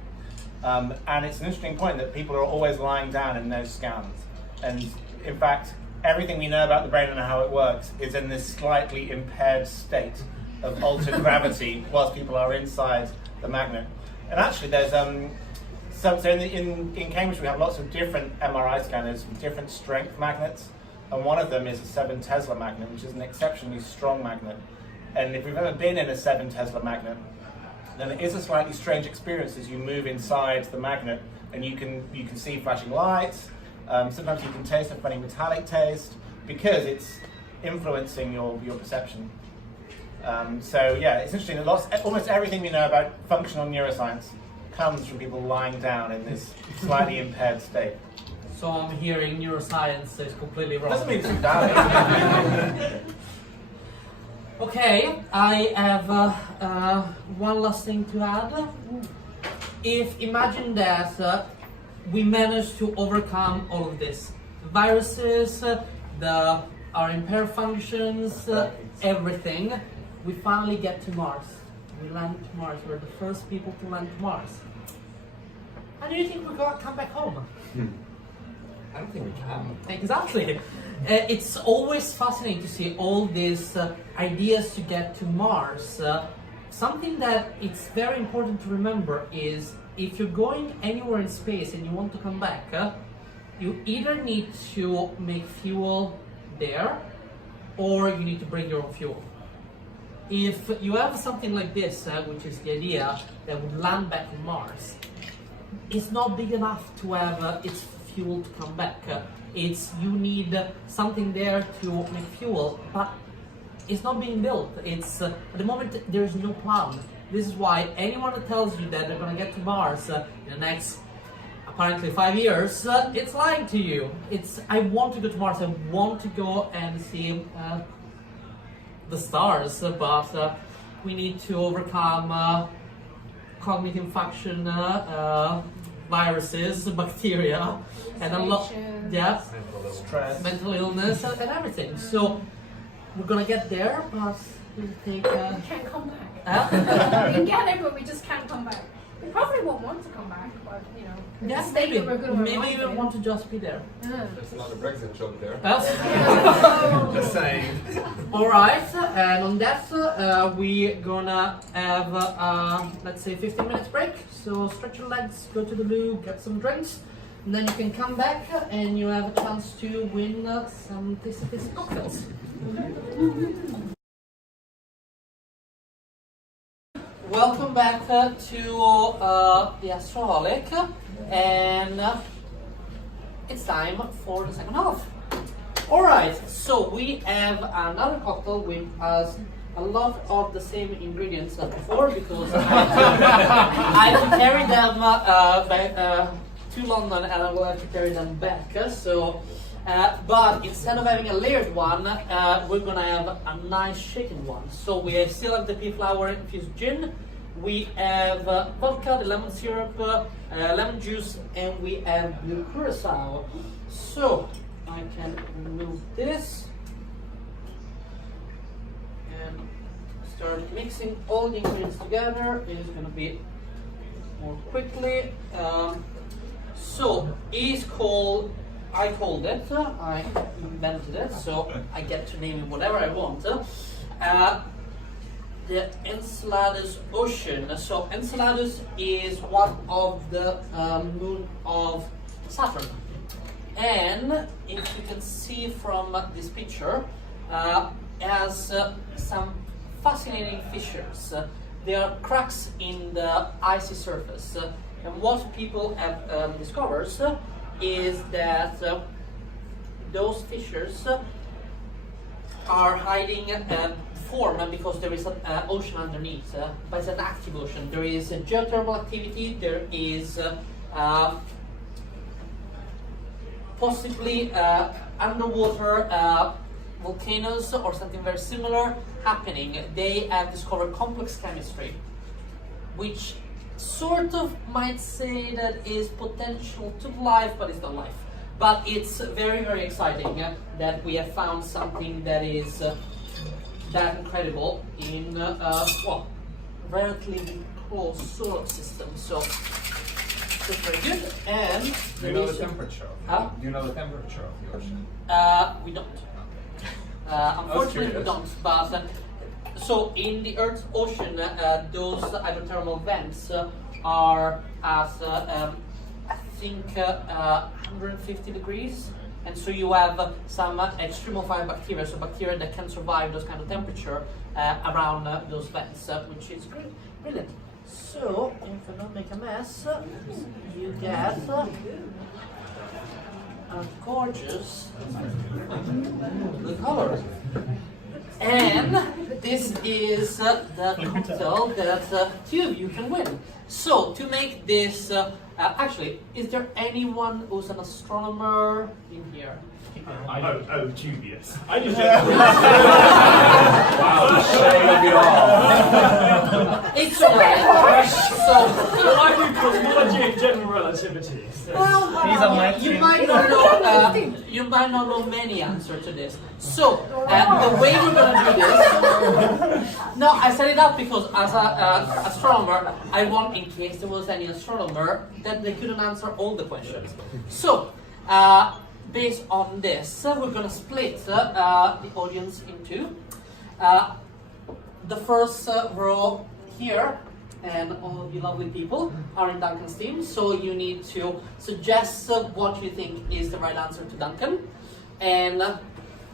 And it's an interesting point that people are always lying down in those scans. And in fact, everything we know about the brain and how it works is in this slightly impaired state of altered gravity whilst people are inside the magnet. And actually there's so in Cambridge we have lots of different MRI scanners with different strength magnets, and one of them is a 7 Tesla magnet, which is an exceptionally strong magnet. And if you've ever been in a 7 Tesla magnet, then it is a slightly strange experience as you move inside the magnet, and you can see flashing lights. Sometimes you can taste a funny metallic taste because it's influencing your perception. So yeah, it's interesting that almost everything we know about functional neuroscience comes from people lying down in this slightly impaired state. So I'm hearing neuroscience is completely wrong. Doesn't mean it's invalid. Okay, I have one last thing to add. Imagine that we managed to overcome all of this. Viruses, our impaired functions, everything. We finally get to Mars. We land to Mars. We're the first people to land to Mars. How do you think we're going to come back home? I don't think we can. Exactly. It's always fascinating to see all these ideas to get to Mars. Something that it's very important to remember is if you're going anywhere in space and you want to come back, you either need to make fuel there or you need to bring your own fuel. If you have something like this, which is the idea that would land back on Mars, it's not big enough to have its fuel to come back. You need something there to make fuel, but it's not being built. At the moment there's no plan. This is why anyone that tells you that they're going to get to Mars in the next apparently 5 years, it's lying to you. I want to go to Mars. I want to go and see the stars, but we need to overcome cognitive function, viruses, bacteria, and a lot, yeah, Stress. mental illness and everything. So we're gonna get there, but we'll take. We can't come back. We can get there, but we just can't come back. We probably won't want to come back, but you know, it's Yeah, a state maybe. that we're gonna Maybe you want to just be there. There's another Brexit joke there. Just saying. All right, and on that, we're gonna have let's say 15 minutes break. So stretch your legs, go to the loo, get some drinks, And then you can come back and you have a chance to win some tasty cocktails. Welcome back to the Astroholic, and it's time for the second half. Alright, so we have another cocktail with has a lot of the same ingredients as before because I had to carry them back to London and I will have to carry them back. But instead of having a layered one, we're gonna have a nice shaken one. So we still have the pea flower infused gin, we have vodka, the lemon syrup, lemon juice, and we have blue curacao. So I can remove this and start mixing all the ingredients together. It's gonna be more quickly. So it's called. I called it, I invented it, so I get to name it whatever I want. The Enceladus Ocean. So Enceladus is one of the moon of Saturn. And if you can see from this picture, it has some fascinating fissures. There are cracks in the icy surface. And what people have discovered is that those fissures are hiding form because there is an ocean underneath, but it's an active ocean. There is geothermal activity, there is possibly underwater volcanoes or something very similar happening. They have discovered complex chemistry, which sort of might say that is potential to life, but it's not life. But it's very, very exciting that we have found something that is that incredible in well, relatively close solar system. So it's very good. And Do you know the temperature? Huh? Do you know the temperature of the ocean? We don't. Unfortunately, we don't. But so in the Earth's ocean, those hydrothermal vents are at I think 150 degrees, and so you have some extremophile bacteria, so bacteria that can survive those kind of temperature around those vents, which is great, brilliant. So if I don't make a mess, you get a gorgeous blue color. And this is the cocktail that two of you can win. So to make this, actually, is there anyone who's an astronomer in here? dubious. I just Wow, the shade of it all. It's alright. So Well, I do cosmology general relativity. So. He's on my you team. might not know. You might not know many answers to this. So the way we're gonna do this. No, I set it up because as an astronomer, I want, in case there was any astronomer, that they couldn't answer all the questions. So based on this, we're gonna split the audience in two. The first row here, and all of you lovely people are in Duncan's team, so you need to suggest what you think is the right answer to Duncan. And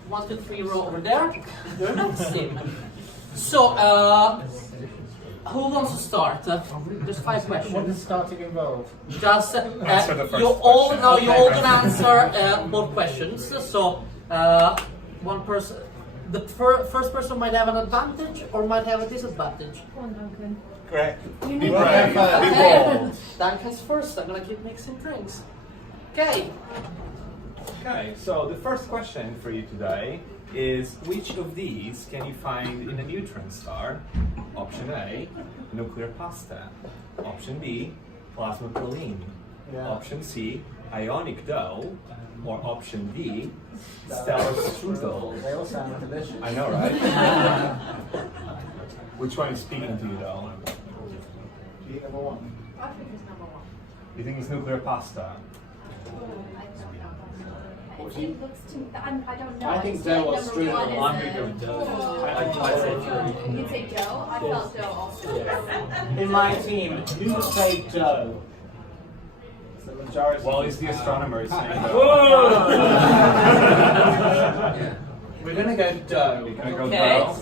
1, 2, 3 row over there, you're in Duncan's team. So, who wants to start? Just 5 What questions. is starting involved? Just Answer the first you all question. now you all can answer both questions. So one person, the first person might have an advantage or might have a disadvantage. Come on, Duncan. Great. You Be need brave. to Be Okay. bold. Duncan's first. I'm gonna keep mixing drinks. Okay. Okay, so the first question for you today is, which of these can you find in a neutron star? Option A, nuclear pasta. Option B, plasma proline. Yeah. Option C, ionic dough. Or option D, stellar strudel. They all sound delicious. I know, right? Which one is speaking to you though? Be number one. I think it's number 1. You think it's nuclear pasta? It looks to me, I don't know. I think just feel dough or like number strudel. one is I'm a- gonna go with dough. I'd say true. You'd say dough? I felt dough also. In my team, who would say dough? The majority. Well, it's the astronomer saying that. We're gonna go dough. We're gonna go Okay. down.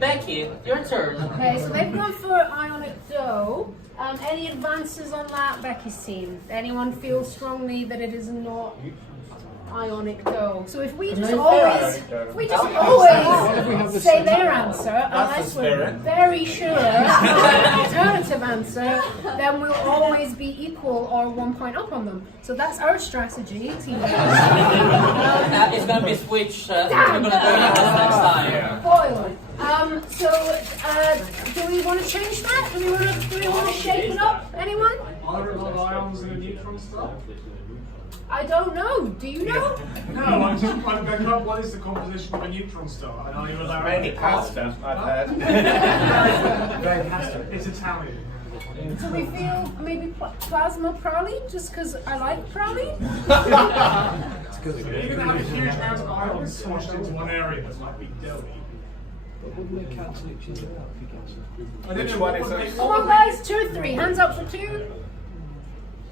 Becky, your turn. Okay, so they've gone for ionic dough. Any advances on that, Becky's team? Anyone feel strongly that it is not ionic dough? So if we just always say their answer, unless we're spirit. very sure of an alternative answer, then we'll always be equal or 1 point up on them. So that's our strategy, team. It's gonna be switched. We're gonna do it next time. Foil. Do we want to change that? Do we want to shape it up? Anyone? Are there a lot of ions in a neutron star? I don't know. Do you know? No, I'm going up. What is the composition of a neutron star? And are you allowed? Mainly pasta, I've heard. Very pasta. It's Italian. Do we feel maybe plasma praline just because I like praline? You can have a huge amount of ions squashed into one area that's like big doughy. Which one is it? Come on, guys. 2 or 3. Hands up for 2.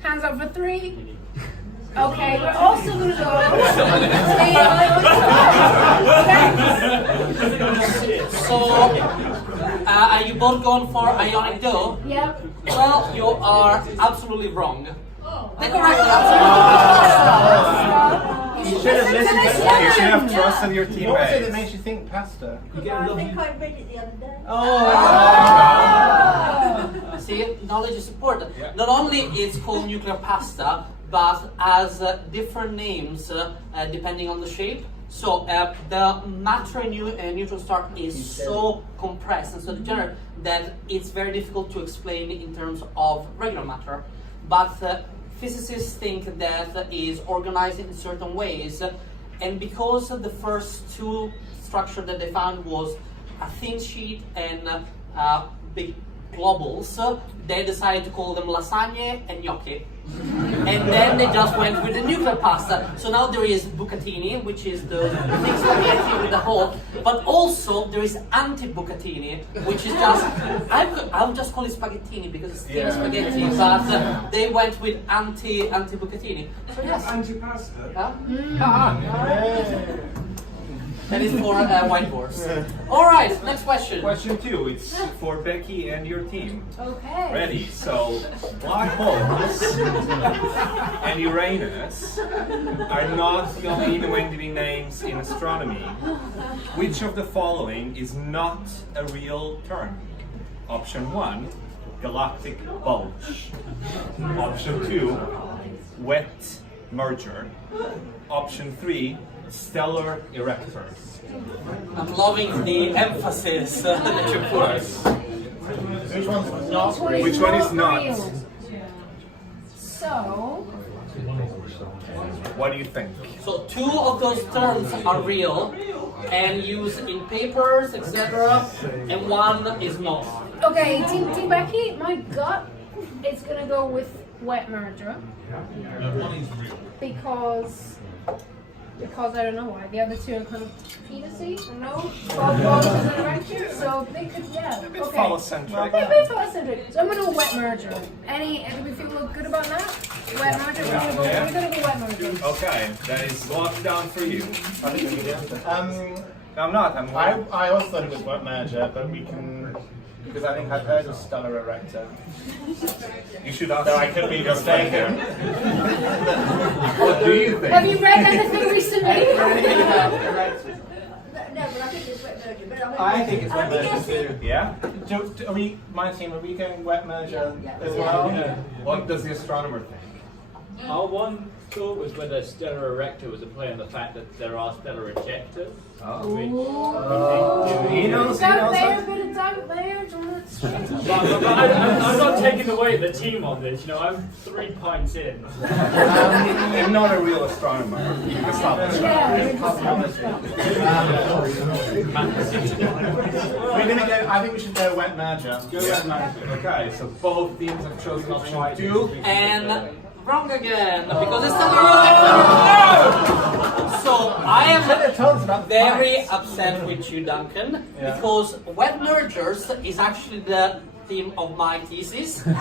Hands up for 3. Okay, we're also going to go. So, are you both going for ionic dough? Yep. Well, you are absolutely wrong. The correct You should have listened to Yeah. You should have trusted your teammates. What was it that teammates. makes you think pasta? I think I read it the other day. answer. See, knowledge is important. Not only it's called nuclear pasta, but has different names depending on the shape. So the matter in neutron star is so compressed and so degenerate that it's very difficult to explain in terms of regular matter. But physicists think that is organized in certain ways, and because the first 2 structures that they found was a thin sheet and big globules, they decided to call them lasagne and gnocchi. And then they just went with the nuclear pasta. So now there is bucatini, which is the big spaghetti with the hole, but also there is anti-bucatini, which is just, I'll just call it spaghettini because it's thin spaghetti, but they went with anti-bucatini. So yes. Anti-pasta. That is for whiteboards. Alright, next question. Question 2. It's for Becky and your team. Okay. Ready? So, black holes and Uranus are not the only inventive names in astronomy. Which of the following is not a real term? Option 1, galactic bulge. Option 2, wet merger. Option 3, stellar erector. I'm loving the emphasis that you put. Which one's not real? Which one is not? real. So, What do you think? So 2 of those terms are real and used in papers, etc., and 1 is not. okay, Team Becky, my gut is going to go with wet merger. Because I don't know why. The other 2 are kind of penisy, I don't know. Both is an erection, so they could, yeah. A bit Okay. phallocentric. Yeah, a bit phallocentric. So I'm going to go wet merger. Do we feel good about that? Wet merger? We're going to go wet merger. Okay, that is locked down for you. I think we need to. I'm not. I'm I also thought it was wet merger, but we can, because I think I've heard of stellar erector. You should ask. So I could be mistaken. What do you think? Have you read anything recently? No, but I think it's wet merger. But I think it's wet merger guessing. too. Yeah? Are we, my team, are we going wet merger Yeah. as well? What does the astronomer think? Our one thought was whether stellar erector was a play on the fact that there are stellar ejectors. Oh. He knows, he Doubt knows. there, bit of doubt there. But I'm not taking away the team on this, you know, I'm 3 pints in. I'm not a real astronomer. You can stop it. We're gonna go, I think we should go wet merger. Okay, so both teams have chosen option 2. And wrong again, because it's still So I am very upset with you, Duncan, because wet mergers is actually the theme of my thesis. Never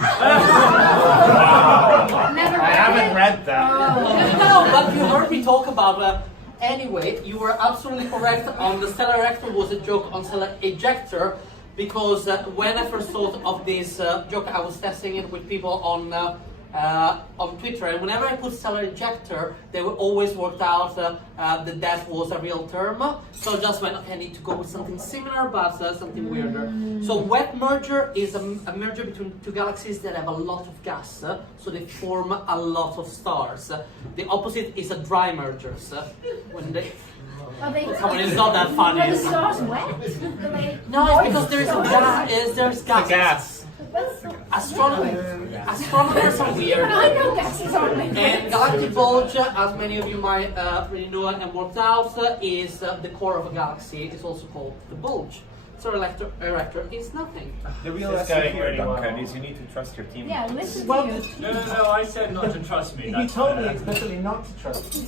I haven't read that. No, but you heard me talk about. Anyway, you were absolutely correct on the stellar erector was a joke on stellar ejector, because when I first thought of this joke, I was testing it with people on Twitter, and whenever I put stellar ejector, they were always worked out that was a real term. So I just went, okay, I need to go with something similar, but something weirder. So wet merger is a merger between two galaxies that have a lot of gas, so they form a lot of stars. The opposite is a dry merger. When they come on, it's not that funny. Are the stars wet? No, it's because there's gas. The gas. Astronomers are weird. I know gases aren't made. And galactic bulge, as many of you might really know and worked out, is the core of a galaxy. It's also called the bulge. So erector is nothing. The real It's lesson going here, really well. Duncan, is you need to trust your team. Yeah, listen Well, to you. No, I said not to trust me. He That's told me explicitly not to trust you.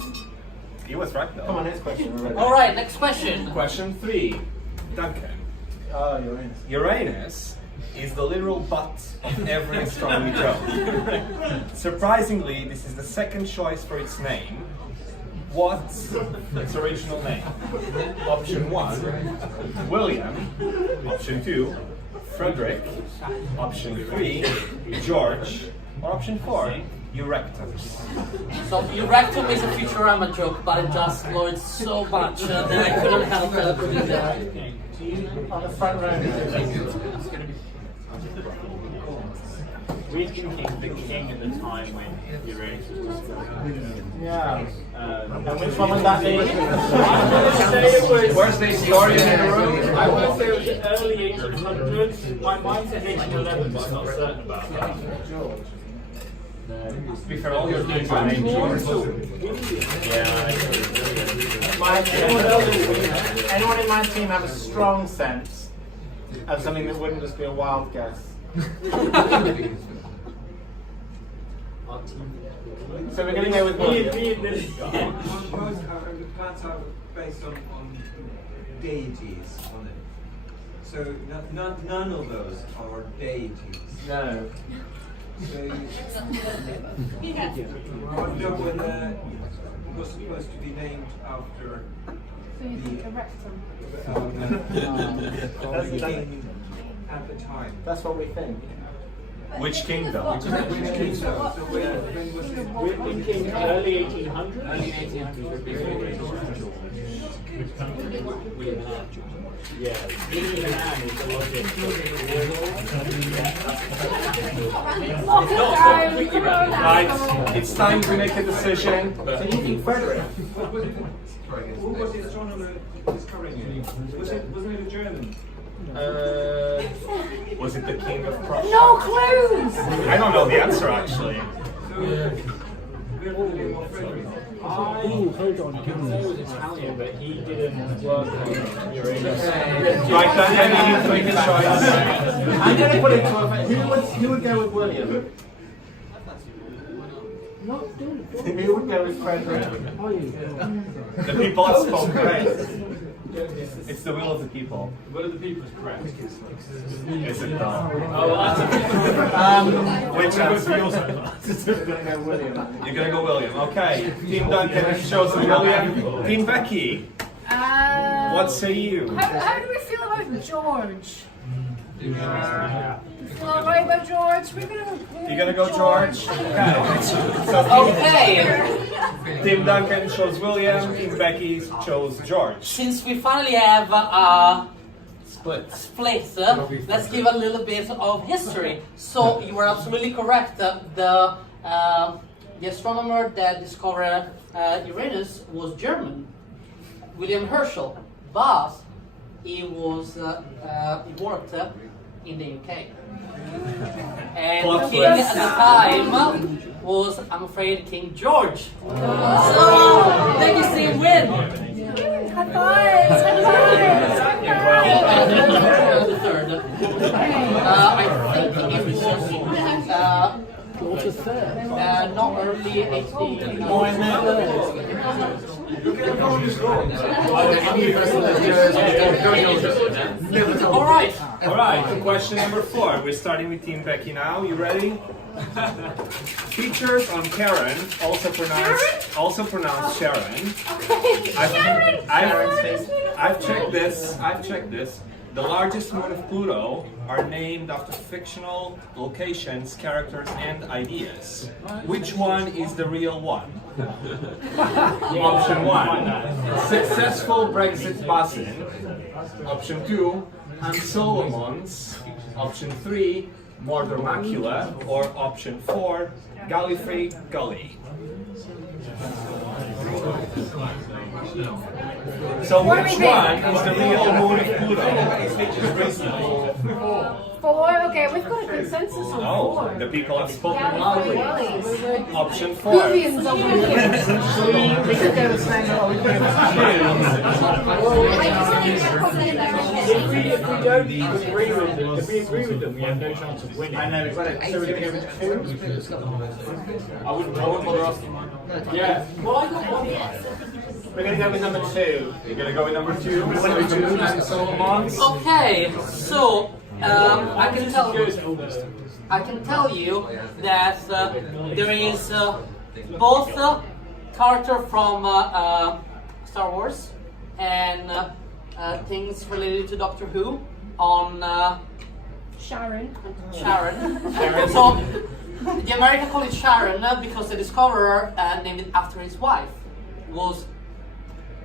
He was right though. Come on, next question. We're ready. All right, next question. Question 3. Duncan. Oh, Uranus. Uranus is the literal butt of every astronomy joke. Surprisingly, this is the second choice for its name. What's its original name? Option 1, William. Option 2, Frederick. Option 3, George. Or option 4, Erectus. So Erectum is a Futurama joke, but it just flowed so much that I couldn't help putting that. On the front row. We're thinking the king at the time when Uranus was discovered. Yeah. And which one would that be? I'm going to say it was. Where's the historian in the room? I want to say it was the early 1800s. My mind says 1811, but I'm not certain about that. To be fair, all your names are named George. Anyone in my team have a strong sense of something that wouldn't just be a wild guess? So we're going to go with one. Me and this guy. The plants are based on deities on it. So none of those are deities. No. So you know when it was supposed to be named after So you think erectum. the king at the time. That's what we think. Which kingdom? So when was it? We're thinking early 1800s. Yeah, William and Anne is the logic. Right, it's time to make a decision. So you think Frederick? Who was the astronomer discovering it? Wasn't it a German? Was it the king of Prussia? No clues! I don't know the answer actually. So we're thinking of Frederick. I it was Italian, but he didn't work on Uranus. Right, Duncan, you need to make a choice. I'm going to put it to a who would go with William? Who would go with Frederick? The people have spoken. It's the will of the people. The will of the people is correct. Is it not? Oh, that's Which answer? I'm going to go William. You're gonna go William. Okay. Team Duncan has chosen William. Team Becky, what say you? How do we feel about George? You feel alright about George? We're gonna You're gonna go George? Okay. Okay, Team Duncan chose William. Team Becky chose George. since we finally have a Split. split, let's give a little bit of history. So you were absolutely correct. The astronomer that discovered Uranus was German, William Herschel, but he was he worked in the UK. And the king at the time was, I'm afraid, King George. So Becky's team win. high fives, high fives, The third. I think it was not early 18. More in there. All right. All right, question number 4. We're starting with Team Becky now. You ready? Features on Karen, also pronounced Sharon. Okay. I've checked this. The largest moon of Pluto are named after fictional locations, characters, and ideas. Which one is the real one? Option 1, successful Brexit buzzing. Option 2, and Solomon's. Option 3, Mordor Macula. Or option 4, Gallifrey Gully. So which one is the real moon of Pluto? 4. Okay, we've got a consensus on 4. The people have spoken Gallifrey loudly. Gully. Option 4. Vivian's over here. We could go the same. Are we putting this If we don't agree with them, if we agree with them, we have no chance of winning. I know, we've got it. So we're going to go with 2? I wouldn't bother asking. Yeah. Well, I got one. We're going to go with number 2. You're going to go with number 2. Number 2 and Solomon's. Okay, so I can tell you that there is both Carter from Star Wars and things related to Doctor Who on Sharon. Sharon. So the American call it Sharon because the discoverer named it after his wife was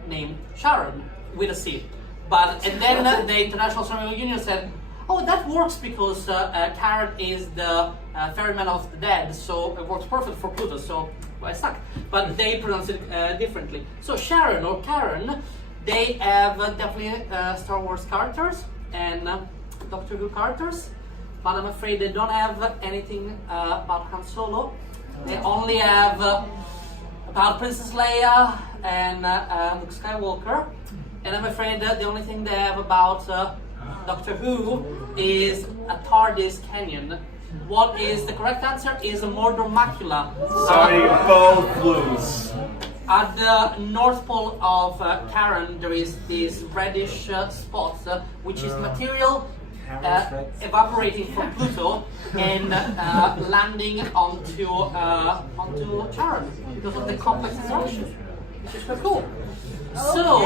named Sharon with a C. And then the International Astronomical Union said, oh, that works because Karen is the ferryman of the dead, so it works perfect for Pluto, so I suck. But they pronounce it differently. So Sharon or Karen, they have definitely Star Wars characters and Doctor Who characters, but I'm afraid they don't have anything about Han Solo. They only have about Princess Leia and Luke Skywalker, and I'm afraid that the only thing they have about Doctor Who is a TARDIS canyon. What is the correct answer is a Mordor Macula. Sorry, both blues. At the North Pole of Karen, there is this reddish spot, which is material evaporating from Pluto and landing onto Charon because of the complex interaction, which is quite cool. So,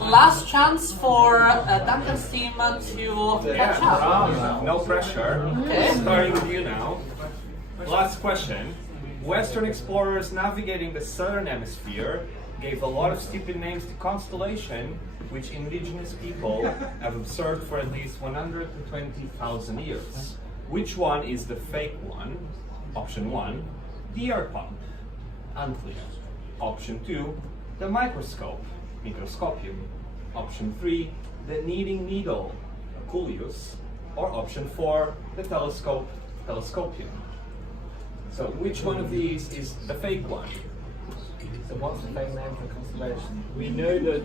last chance for Duncan's team to catch up. No pressure. Okay. Starting with you now. Last question. Western explorers navigating the southern hemisphere gave a lot of stupid names to constellation which indigenous people have observed for at least 120,000 years. Which one is the fake one? Option 1, the air pump, unclear. Option 2, the microscope, microscopium. Option 3, the kneading needle, Coolius. Or option 4, the telescope, telescopium. So which one of these is the fake one? So what's the fake name for constellation? We know that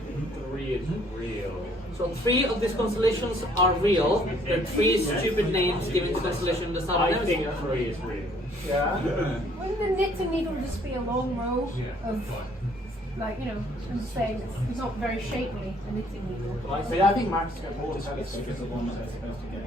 3 is real. So 3 of these constellations are real. There are 3 stupid names given to constellation in the southern I think hemisphere. 3 is real. Yeah? Wouldn't the knitting needle just be a long row of, like, you know, I'm just saying, it's not very shapely, a knitting needle. So yeah, I think microscope or telescope is the one that they're supposed to get.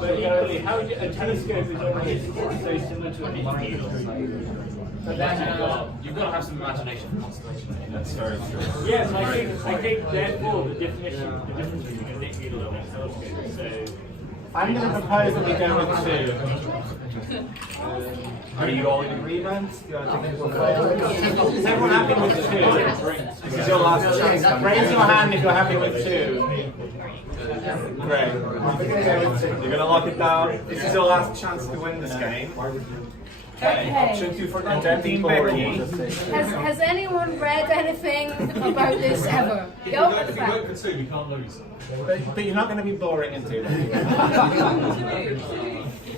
But how a telescope is already so similar to a knitting needle. But then you've got to have some imagination for constellation. That's very true. Yes, I think therefore the difference between a knitting needle and a telescope is so. I'm going to propose that we go with 2. Are you all in agreement? Is everyone happy with 2? This is your last chance. Raise your hand if you're happy with 2. Great. You're going to lock it down. This is your last chance to win this game. Okay, option 2 for Team Becky. Has anyone read anything about this ever? Go for the fact. for 2, you can't lose. But you're not going to be boring in 2.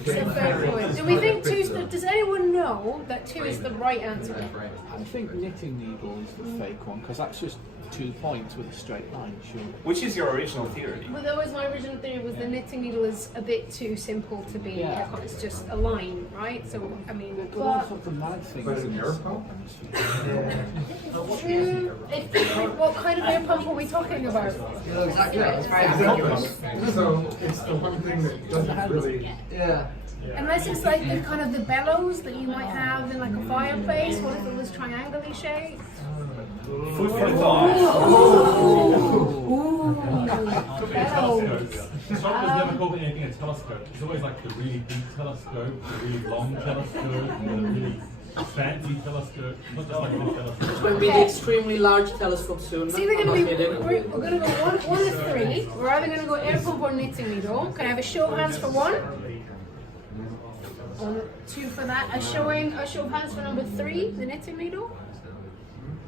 It's a fair point. Do we think 2's the, does anyone know that 2 is the right answer? I think knitting needle is the fake one because that's just 2 points with a straight line, sure. Which is your original theory? Well, that was my original theory. Was the knitting needle is a bit too simple to be. It's just a line, right? So I mean, But also the mad thing is what kind of air pump are we talking about? So it's the one thing that doesn't really. Yeah. Unless it's like the kind of the bellows that you might have in like a fireplace. What if it was triangularly shaped? Food for thought. Bellows. Astronomers never called anything a telescope. It's always like the really big telescope, the really long telescope, the really fancy telescope. Not just like a little telescope. It's going to be the extremely large telescope soon. It's either going to be, we're going to go one of three. We're either going to go air pump or knitting needle. Can I have a show of hands for one? 1, 2 for that. A show of hands for number 3, the knitting needle.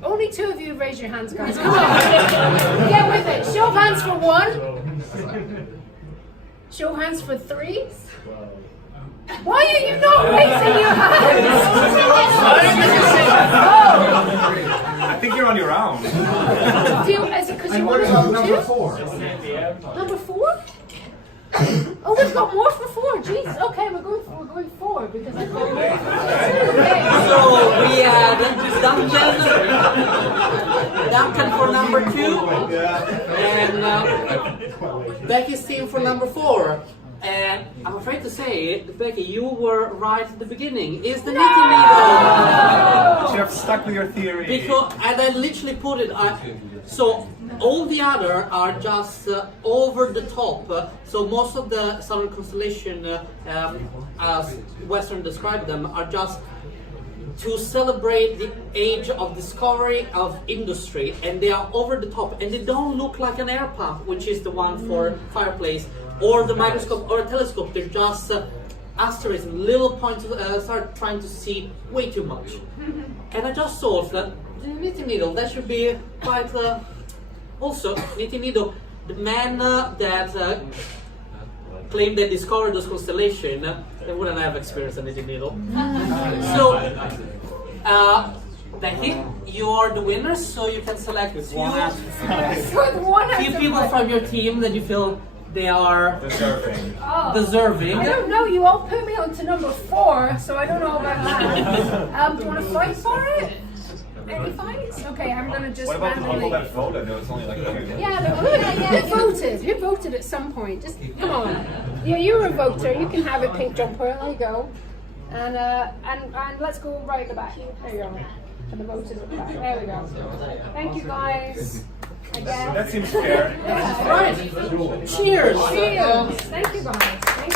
Only 2 of you have raised your hands, guys. Come on. Get with it. Show of hands for 1. Show of hands for 3. Why are you not raising your hands? I think you're on your own. Is it because you want to go number 2? 4? Number 4? Oh, we've got more for 4. Jeez. Okay, we're going 4 because I got more. So we had Duncan for number 2, and Becky's team for number 4. And I'm afraid to say, Becky, you were right at the beginning. Is the knitting needle? You have stuck with your theory. Because, and I literally put it. So all the other are just over the top. So most of the southern constellation, as Western described them, are just to celebrate the age of discovery of industry, and they are over the top, and they don't look like an air pump, which is the one for fireplace, or the microscope or a telescope. They're just asteroids and little points. Start trying to see way too much, and I just thought that the knitting needle, that should be quite. Also, knitting needle, the man that claimed they discovered this constellation, they wouldn't have experienced a knitting needle. So, Becky, you're the winner, so you can select few people from your team that you feel they are deserving. I don't know, you all put me on to number 4, so I don't know about that. Do you want to fight for it? Any fights? Okay, I'm going to just What about the people randomly... that voted? No, it's only like 2. Who voted at some point? Just come on. Yeah, you're a voter. You can have a pink jumper. There you go. And let's go right at the back. There you go. And the voters at the back. There we go. Thank you, guys. Again. That seems fair. Yeah. Right. Cheers. Cheers. Thank you, guys. Thank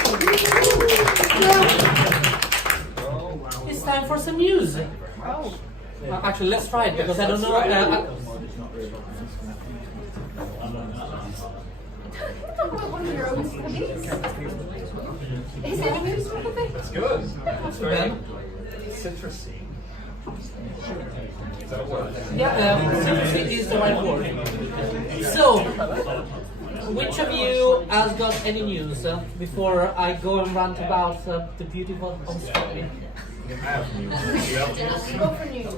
you. It's time for some news. Oh. Actually, let's try it because I don't know. Talk about one of your own studies. Is it a news thing? It's good. What's very citrusy. Yeah, citrusy is the right word. So, which of you has got any news before I go and rant about the beautiful Australia? Go for news.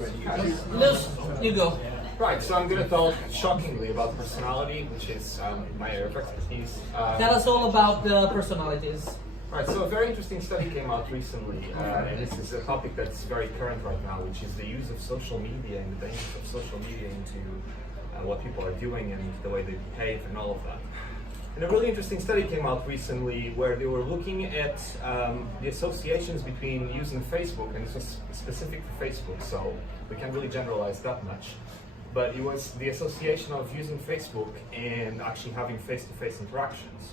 Luís, you go. Right, so I'm going to talk shockingly about personality, which is my area of expertise. Tell us all about the personalities. Right, so a very interesting study came out recently, and this is a topic that's very current right now, which is the use of social media and the dangers of social media into what people are doing and the way they behave and all of that. And a really interesting study came out recently where they were looking at the associations between using Facebook, and this was specific for Facebook, so we can't really generalize that much. But it was the association of using Facebook and actually having face-to-face interactions.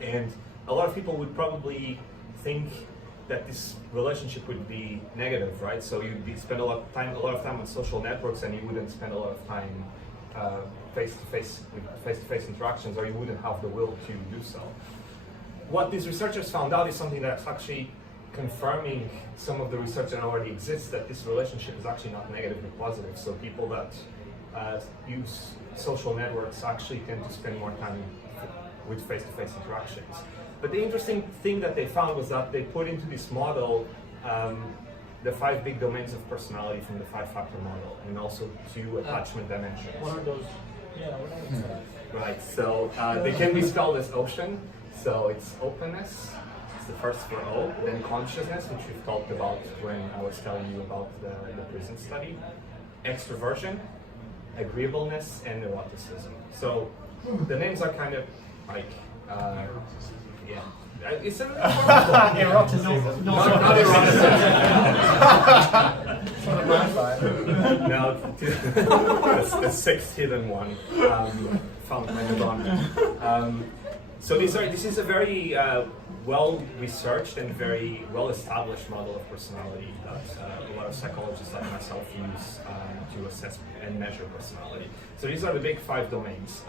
And a lot of people would probably think that this relationship would be negative, right? So you'd spend a lot of time on social networks, and you wouldn't spend a lot of time face-to-face interactions, or you wouldn't have the will to do so. What these researchers found out is something that's actually confirming some of the research that already exists, that this relationship is actually not negative but positive. So people that use social networks actually tend to spend more time with face-to-face interactions. But the interesting thing that they found was that they put into this model the 5 big domains of personality from the 5-factor model, and also 2 attachment dimensions. What are those? Yeah, what else? Right, so they can be spelled as ocean. So it's openness, it's the first for O, then consciousness, which we've talked about when I was telling you about the prison study, extroversion, agreeableness, and eroticism. So the names are kind of like, yeah. It's an eroticism. Not eroticism. Sort of my side. No, the 6th hidden one. Found later on. So this is a very well-researched and very well-established model of personality that a lot of psychologists like myself use to assess and measure personality. So these are the big 5 domains.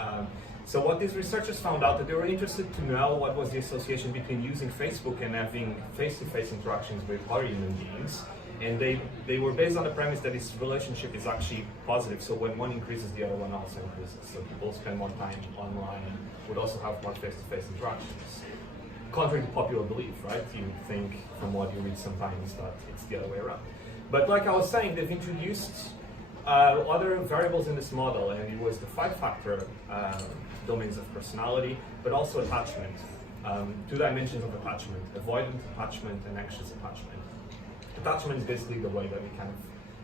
So what these researchers found out that they were interested to know what was the association between using Facebook and having face-to-face interactions with other human beings. And they were based on the premise that this relationship is actually positive. So when one increases, the other one also increases. So people spend more time online and would also have more face-to-face interactions. Contrary to popular belief, right? You think from what you read sometimes that it's the other way around. But like I was saying, they've introduced other variables in this model, and it was the 5-factor domains of personality, but also attachment. 2 dimensions of attachment: avoidant attachment and anxious attachment. Attachment is basically the way that we kind of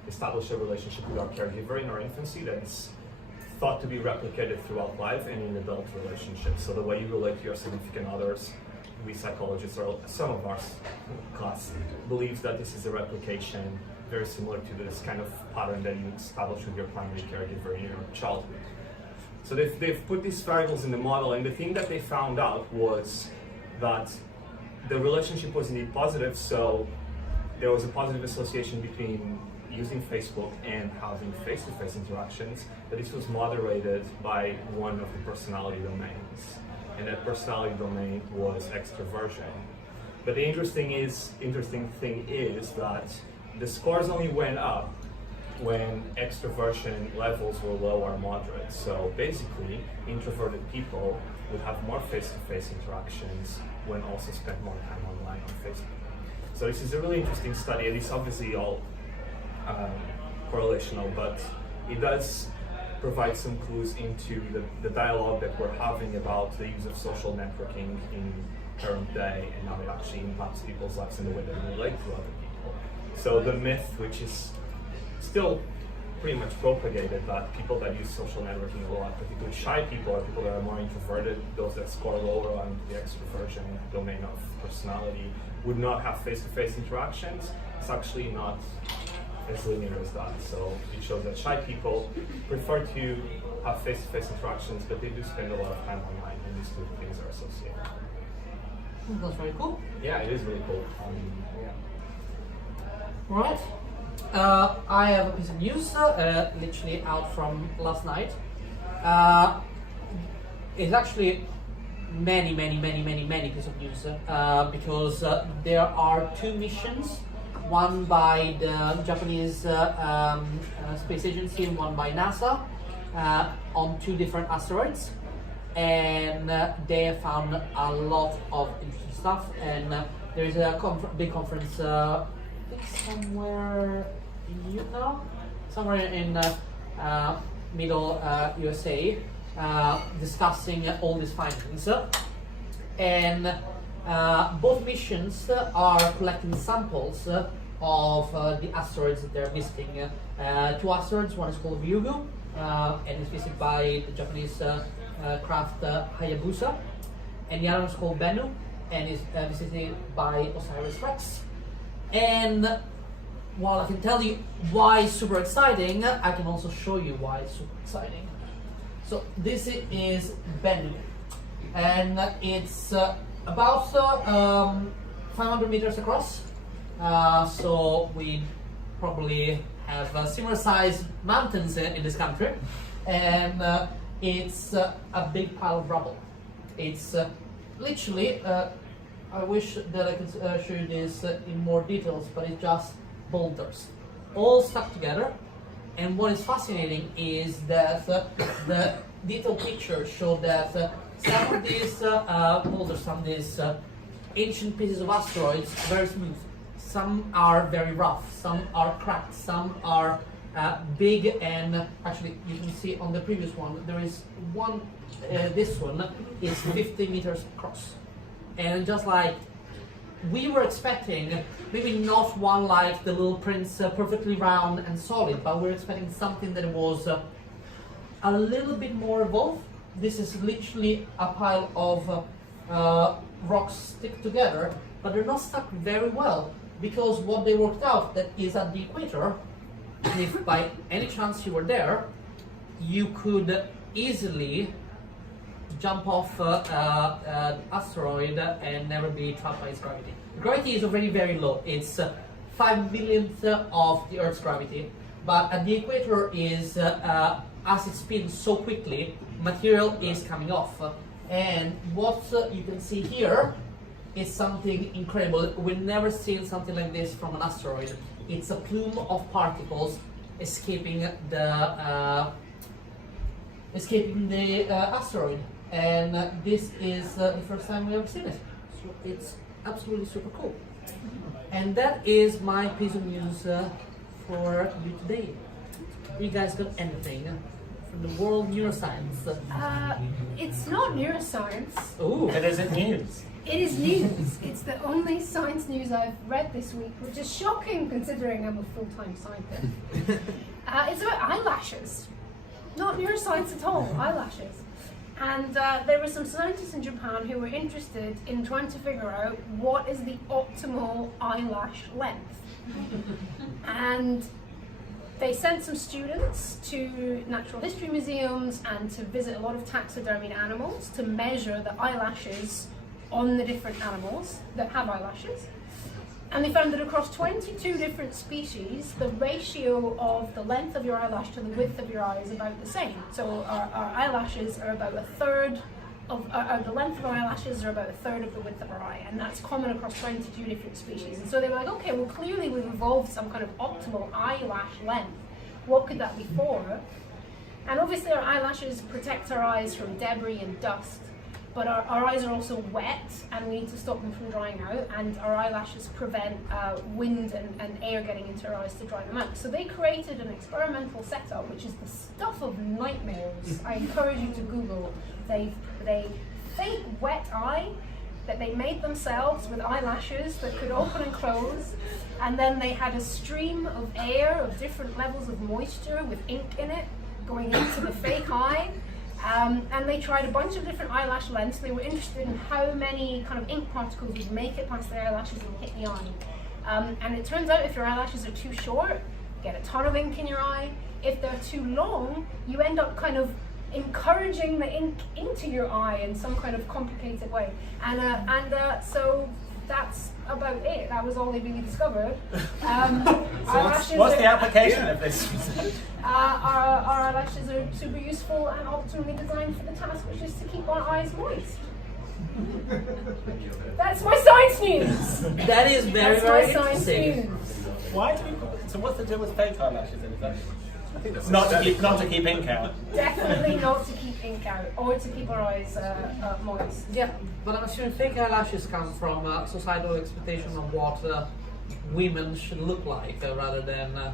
establish a relationship with our caregiver in our infancy that is thought to be replicated throughout life and in adult relationships. So the way you relate to your significant others, we psychologists, or some of our class, believes that this is a replication very similar to this kind of pattern that you establish with your primary caregiver in your childhood. So they've put these variables in the model, and the thing that they found out was that the relationship was indeed positive, so there was a positive association between using Facebook and having face-to-face interactions, but this was moderated by one of the personality domains. And that personality domain was extroversion. But the interesting thing is that the scores only went up when extroversion levels were low or moderate. So basically, introverted people would have more face-to-face interactions when also spent more time online on Facebook. So this is a really interesting study, and it's obviously all correlational, but it does provide some clues into the dialogue that we're having about the use of social networking in current day and how it actually impacts people's lives in the way that we relate to other people. So the myth, which is still pretty much propagated, that people that use social networking a lot, particularly shy people, or people that are more introverted, those that score lower on the extroversion domain of personality, would not have face-to-face interactions. It's actually not as linear as that. So it shows that shy people prefer to have face-to-face interactions, but they do spend a lot of time online, and these 2 things are associated. That's very cool. Yeah, it is really cool. Right. I have a piece of news, literally out from last night. It's actually many pieces of news because there are 2 missions, one by the Japanese Space Agency and one by NASA on 2 different asteroids, and they have found a lot of interesting stuff, and there is a big conference I think somewhere in Utah, somewhere in middle USA, discussing all these findings, and both missions are collecting samples of the asteroids that they're visiting. 2 asteroids, one is called Ryugu, and is visited by the Japanese craft Hayabusa, and the other one is called Bennu, and is visited by OSIRIS-REx. And while I can tell you why it's super exciting, I can also show you why it's super exciting. So this is Bennu, and it's about 500 meters across. So we probably have similar sized mountains in this country, and it's a big pile of rubble. It's literally, I wish that I could show you this in more details, but it's just boulders, all stuck together. And what is fascinating is that the detailed pictures show that some of these boulders, some of these ancient pieces of asteroids, are very smooth. some are very rough, some are cracked, some are big, and actually you can see on the previous one there is one, this one is 50 meters across. And just like we were expecting, maybe not one like the Little Prince, perfectly round and solid, but we're expecting something that was a little bit more evolved. This is literally a pile of rocks stick together, but they're not stuck very well, because what they worked out that is at the equator, if by any chance you were there, you could easily jump off an asteroid and never be trapped by its gravity. Gravity is already very low. It's 5 millionth of the Earth's gravity, but at the equator is as it spins so quickly, material is coming off. And what you can see here is something incredible. We've never seen something like this from an asteroid. It's a plume of particles escaping the asteroid, and this is the first time we've ever seen it. So it's absolutely super cool. And that is my piece of news for you today. You guys got anything from the world of neuroscience? It's not neuroscience. Ooh, And is it news? It is news. It's the only science news I've read this week, which is shocking considering I'm a full-time scientist. It's about eyelashes. Not neuroscience at all, eyelashes. And there were some scientists in Japan who were interested in trying to figure out what is the optimal eyelash length. And they sent some students to natural history museums and to visit a lot of taxidermied animals to measure the eyelashes on the different animals that have eyelashes. And they found that across 22 different species, the ratio of the length of your eyelash to the width of your eye is about the same. So our eyelashes are about a third of, the length of our eyelashes are about a third of the width of our eye, and that's common across 22 different species. And so they were like, okay, well clearly we've evolved some kind of optimal eyelash length. What could that be for? And obviously our eyelashes protect our eyes from debris and dust, but our eyes are also wet and we need to stop them from drying out, and our eyelashes prevent wind and air getting into our eyes to dry them out. So they created an experimental setup which is the stuff of nightmares. I encourage you to Google. They fake wet eye that they made themselves with eyelashes that could open and close, and then they had a stream of air of different levels of moisture with ink in it going into the fake eye. And they tried a bunch of different eyelash lengths. They were interested in how many kind of ink particles would make it past the eyelashes and hit the eye. And it turns out if your eyelashes are too short, you get a ton of ink in your eye. If they're too long, you end up kind of encouraging the ink into your eye in some kind of complicated way. So that's about it. That was all they really discovered. So what's the application of this? Our eyelashes are super useful and optimally designed for the task, which is to keep our eyes moist. That's my science news. that is very, very interesting. Why do people? So what's the deal with fake eyelashes then? I think that's not to keep ink out. Definitely not to keep ink out or to keep our eyes moist. Yeah, but I'm assuming fake eyelashes come from societal expectation of what women should look like, rather than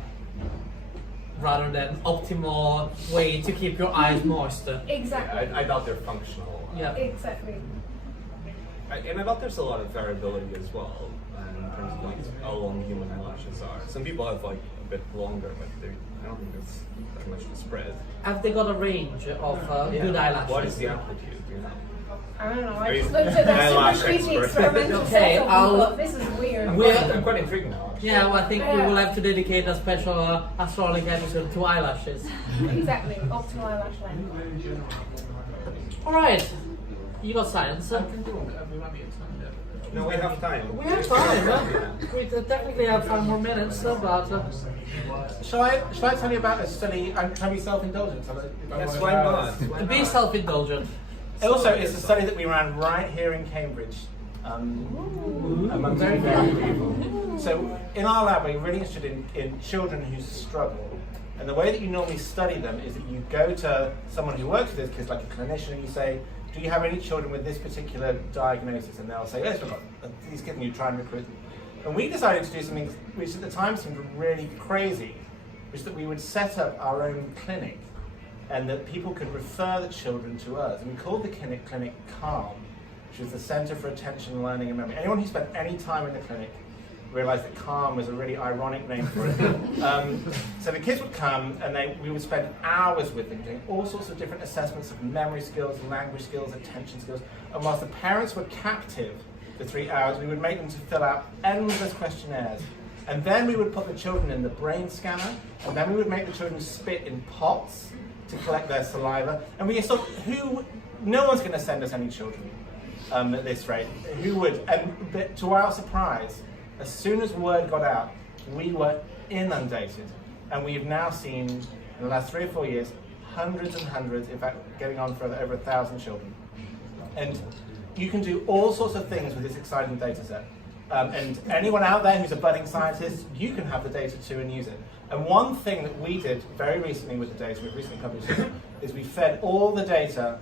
optimal way to keep your eyes moist. Exactly. I doubt they're functional. Yeah. Exactly. And I doubt there's a lot of variability as well in terms of like how long human eyelashes are. Some people have like a bit longer, but I don't think it's that much to spread. Have they got a range of good eyelashes? What is the amplitude? Do you know? I don't know. Are I you just looked at that eyelash super creepy expert? experimental Okay, setup and thought, this is weird. I'm quite intrigued now. Actually. Yeah, well, I think we will have to dedicate a special Astroholic episode to eyelashes. Exactly. Optimal eyelash length. Alright, you got science. No, we have time. We have time, huh? We technically have 5 more minutes, but... Shall I tell you about a study? Can we self-indulgent? Yes, why not? Be self-indulgent. Also, it's a study that we ran right here in Cambridge. Among very people. So in our lab, we're really interested in children who struggle. And the way that you normally study them is that you go to someone who works with this kids, like a clinician, and you say, do you have any children with this particular diagnosis? And they'll say, yes, we've got these kids, and you try and recruit them. And we decided to do something which at the time seemed really crazy, which is that we would set up our own clinic and that people could refer the children to us. And we called the clinic CALM, which was the Center for Attention, Learning and Memory. Anyone who spent any time in the clinic realized that CALM was a really ironic name for it. So the kids would come and we would spend hours with them doing all sorts of different assessments of memory skills, language skills, attention skills. And whilst the parents were captive for 3 hours, we would make them to fill out endless questionnaires. And then we would put the children in the brain scanner, and then we would make the children spit in pots to collect their saliva. And we thought, no one's going to send us any children at this rate. Who would? And to our surprise, as soon as word got out, we were inundated. And we've now seen, in the last 3 or 4 years, hundreds and hundreds, in fact, getting on for over 1,000 children. And you can do all sorts of things with this exciting data set. And anyone out there who's a budding scientist, you can have the data too and use it. And one thing that we did very recently with the data, we've recently published it, is we fed all the data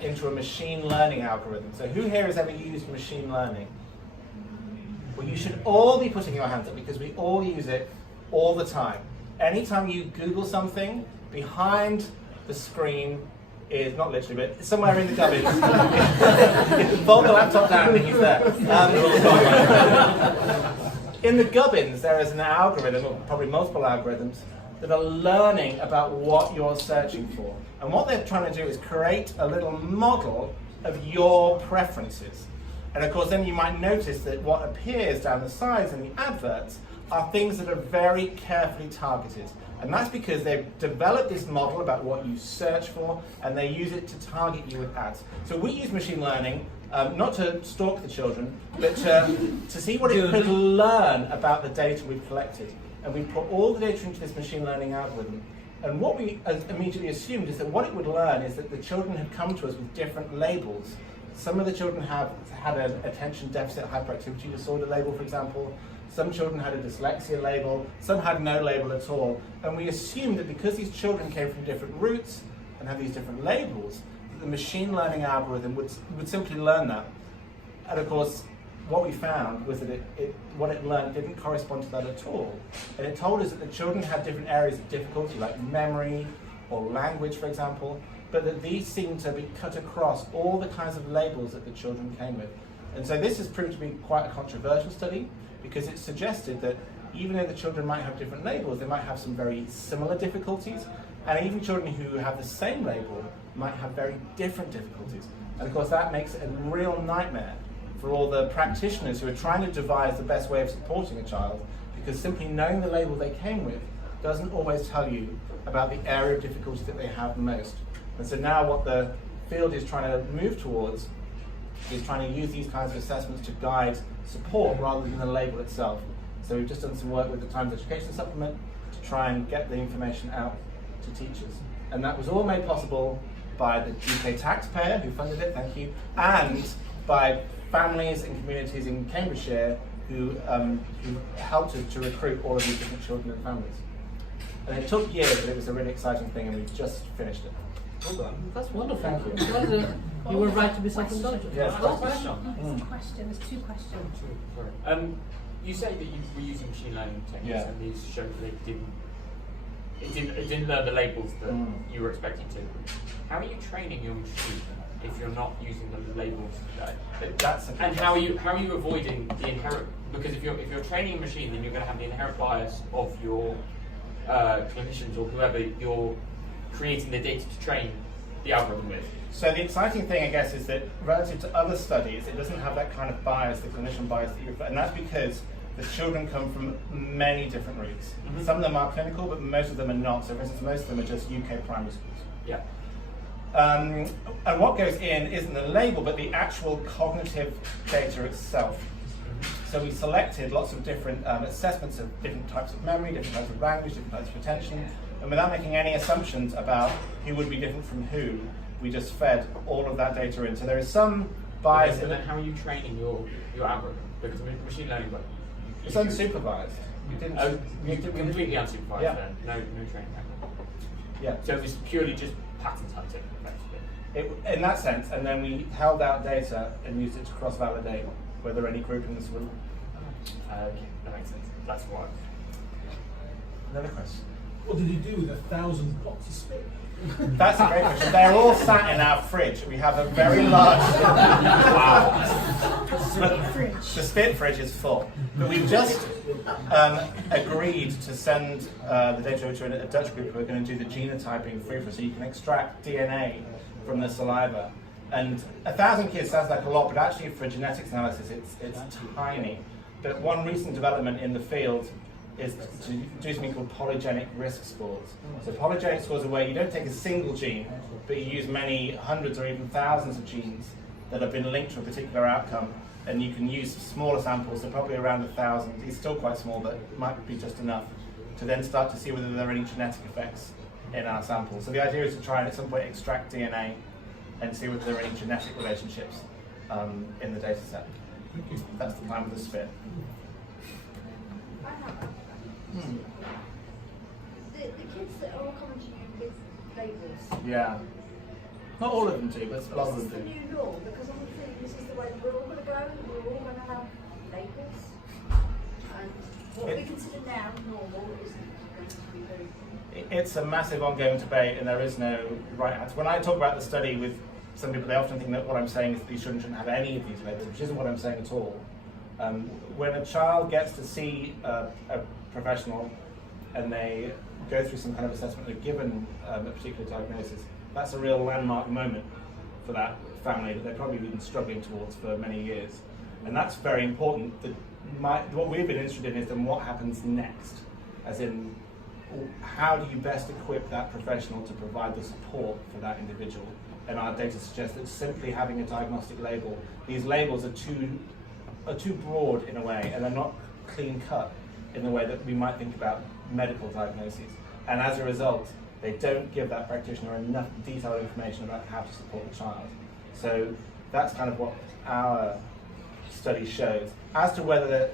into a machine learning algorithm. So who here has ever used machine learning? Well, you should all be putting your hands up because we all use it all the time. Anytime you Google something, behind the screen is, not literally, but somewhere in the gubbins. Fold the laptop down and he's there. In the gubbins, there is an algorithm, or probably multiple algorithms, that are learning about what you're searching for. And what they're trying to do is create a little model of your preferences. And of course, then you might notice that what appears down the sides in the adverts are things that are very carefully targeted. And that's because they've developed this model about what you search for, and they use it to target you with ads. So we use machine learning, not to stalk the children, but to see what it could learn about the data we've collected. And we put all the data into this machine learning algorithm. And what we immediately assumed is that what it would learn is that the children had come to us with different labels. Some of the children have had an attention deficit hyperactivity disorder label, for example. Some children had a dyslexia label, some had no label at all. And we assumed that because these children came from different routes and had these different labels, that the machine learning algorithm would simply learn that. And of course, what we found was that what it learned didn't correspond to that at all. And it told us that the children had different areas of difficulty, like memory or language, for example, but that these seemed to be cut across all the kinds of labels that the children came with. And so this has proved to be quite a controversial study, because it suggested that even though the children might have different labels, they might have some very similar difficulties, and even children who have the same label might have very different difficulties. And of course that makes it a real nightmare for all the practitioners who are trying to devise the best way of supporting a child, because simply knowing the label they came with doesn't always tell you about the area of difficulty that they have most. And so now what the field is trying to move towards is trying to use these kinds of assessments to guide support rather than the label itself. So we've just done some work with the Times Education Supplement to try and get the information out to teachers. And that was all made possible by the UK taxpayer who funded it, thank you, and by families and communities in Cambridgeshire who helped us to recruit all of these different children and families. And it took years, but it was a really exciting thing, and we've just finished it. Well done. That's wonderful. Thank you. You were right to be self-indulgent. Yes. There's a question, there's two questions. You say that you were using machine learning techniques, Yeah. and these showed that it didn't learn the labels that you were expecting to. How are you training your machine if you're not using the labels? And how are you avoiding the inherent? Because if you're training a machine, then you're going to have the inherent bias of your clinicians or whoever you're creating the data to train the algorithm with. So the exciting thing, I guess, is that relative to other studies, it doesn't have that kind of bias, the clinician bias that you refer, and that's because the children come from many different routes. Mm-hmm. Some of them are clinical, but most of them are not. So for instance, most of them are just UK primary schools. Yeah. And what goes in isn't the label, but the actual cognitive data itself. So we selected lots of different assessments of different types of memory, different types of language, different types of attention, and without making any assumptions about who would be different from who, we just fed all of that data in. So there is some bias in it. How are you training your algorithm? Because machine learning, it's unsupervised. You didn't completely unsupervised. Yeah. Then no training. Yeah. So it was purely just pattern hunting, effectively. In that sense, and then we held out data and used it to cross-validate whether any groupings were Okay, that makes sense. That's why. Another question. What did he do with 1,000 pots of spit? That's a great question. They're all sat in our fridge. We have a very large. Wow. The spit fridge is full. But we've just agreed to send the data over to a Dutch group who are going to do the genotyping for you, so you can extract DNA from the saliva. And 1,000 kids sounds like a lot, but actually for genetics analysis, it's tiny. But one recent development in the field is to do something called polygenic risk scores. So polygenic scores are where you don't take a single gene, but you use many hundreds or even thousands of genes that have been linked to a particular outcome, and you can use smaller samples, so probably around 1,000. It's still quite small, but it might be just enough to then start to see whether there are any genetic effects in our samples. So the idea is to try and at some point extract DNA and see whether there are any genetic relationships in the data set. That's the plan with the spit. The kids that are all coming to you with labels. Yeah. Not all of them do, but a lot of them Is this the do. new norm? Because I'm thinking this is the way we're all going to go. We're all going to have labels. And what we consider now normal isn't going to be very. It's a massive ongoing debate, and there is no right answer. When I talk about the study with some people, they often think that what I'm saying is that these children shouldn't have any of these labels, which isn't what I'm saying at all. When a child gets to see a professional and they go through some kind of assessment, they're given a particular diagnosis, that's a real landmark moment for that family that they've probably been struggling towards for many years. And that's very important. What we've been interested in is then what happens next, as in how do you best equip that professional to provide the support for that individual. And our data suggests that simply having a diagnostic label, these labels are too broad in a way, and they're not clean cut in the way that we might think about medical diagnoses. And as a result, they don't give that practitioner enough detailed information about how to support the child. So that's kind of what our study shows. As to whether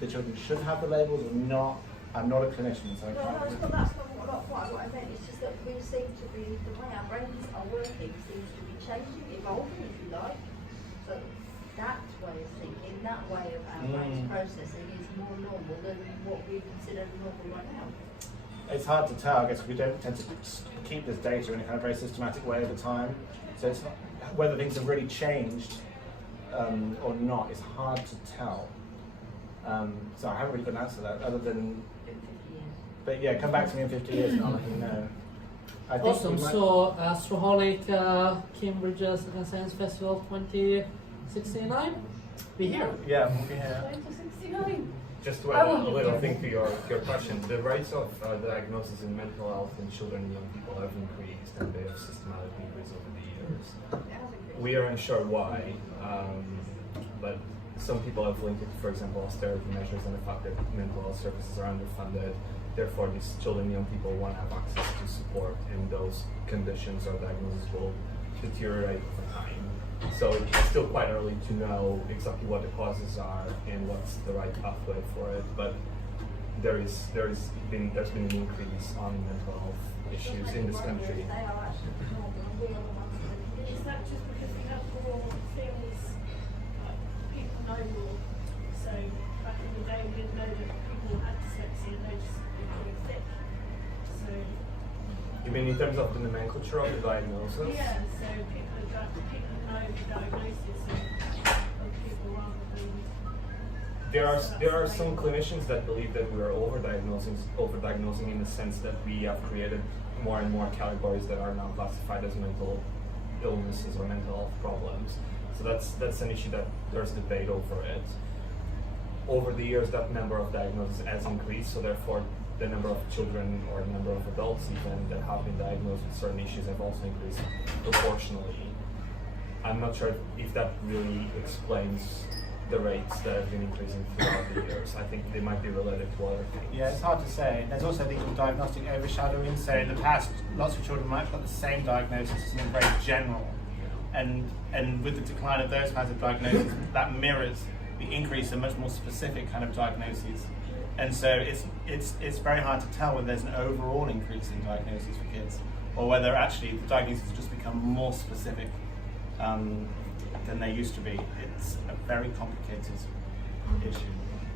the children should have the labels or not, I'm not a clinician, so I can't. No, that's not quite what I meant. It's just that we seem to be, the way our brains are working seems to be changing, evolving, if you like. So that way of thinking, that way of our brains processing is more normal than what we consider normal right now. It's hard to tell, I guess, we don't tend to keep this data in a kind of very systematic way over time. So it's not, whether things have really changed or not, it's hard to tell. So I haven't really got an answer to that, other than, but yeah, come back to me in 50 years and I'll let you know. I think Awesome. So Astroholic Cambridge Science Festival 2069. Be here. Yeah, we'll be here. 2069. Just to add a little thing to your question, the rates of diagnosis in mental health in children and young people have increased, and they have systematically increased over the years. We are unsure why, but some people have linked it, for example, austerity measures and the fact that mental health services are underfunded. Therefore, these children and young people won't have access to support, and those conditions or diagnoses will deteriorate over time. So it's still quite early to know exactly what the causes are and what's the right pathway for it. But there's been an increase on mental health issues in this country. They are actually normal, and we are the ones that Is that just because we have more things like people know more? So back in the day we didn't know that people had dyslexia, they just became thick. So You mean in terms of the nomenclature of the diagnosis? yeah, so people know the diagnosis of people rather than There are some clinicians that believe that we are overdiagnosing in the sense that we have created more and more categories that are now classified as mental illnesses or mental health problems. So that's an issue that there's debate over it. Over the years, that number of diagnoses has increased, so therefore the number of children or the number of adults even that have been diagnosed with certain issues have also increased proportionally. I'm not sure if that really explains the rates that have been increasing throughout the years. I think they might be related to other things. Yeah, it's hard to say. There's also things called diagnostic overshadowing. So in the past, lots of children might have got the same diagnosis as something very general. And with the decline of those kinds of diagnoses, that mirrors the increase in much more specific kind of diagnoses. And so it's very hard to tell whether there's an overall increase in diagnoses for kids, or whether actually the diagnoses have just become more specific than they used to be. It's a very complicated issue.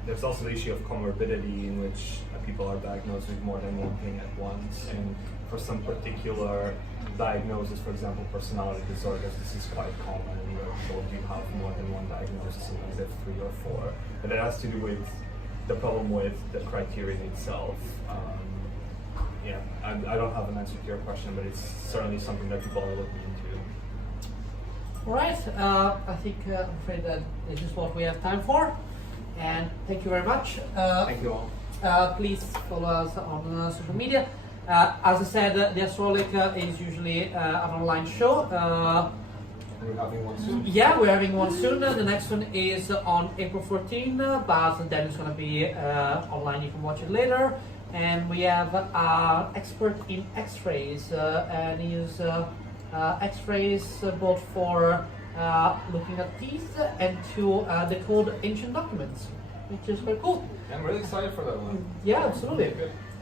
there's also the issue of comorbidity, in which people are diagnosed with more than one thing at once, and for some particular diagnosis, for example, personality disorders, this is quite common, where people do have more than one diagnosis, sometimes they have 3 or 4. But that has to do with the problem with the criterion itself. Yeah, I don't have an answer to your question, but it's certainly something that people are looking into. All right, I think I'm afraid that this is what we have time for, and thank you very much. Thank you all. Please follow us on social media. As I said, the Astroholic is usually an online show. We're having one soon. Yeah, we're having one soon. The next one is on April 14, but then it's going to be online. You can watch it later. And we have an expert in X-rays, and he uses X-rays both for looking at teeth and to decode ancient documents, which is very cool. I'm really excited for that one. Yeah, absolutely.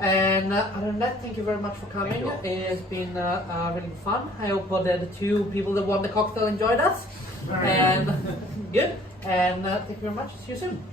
And other than that, thank you very much for coming. Thank you. It's been really fun. I hope that the 2 people that won the cocktail enjoyed us. And good. And thank you very much. See you soon.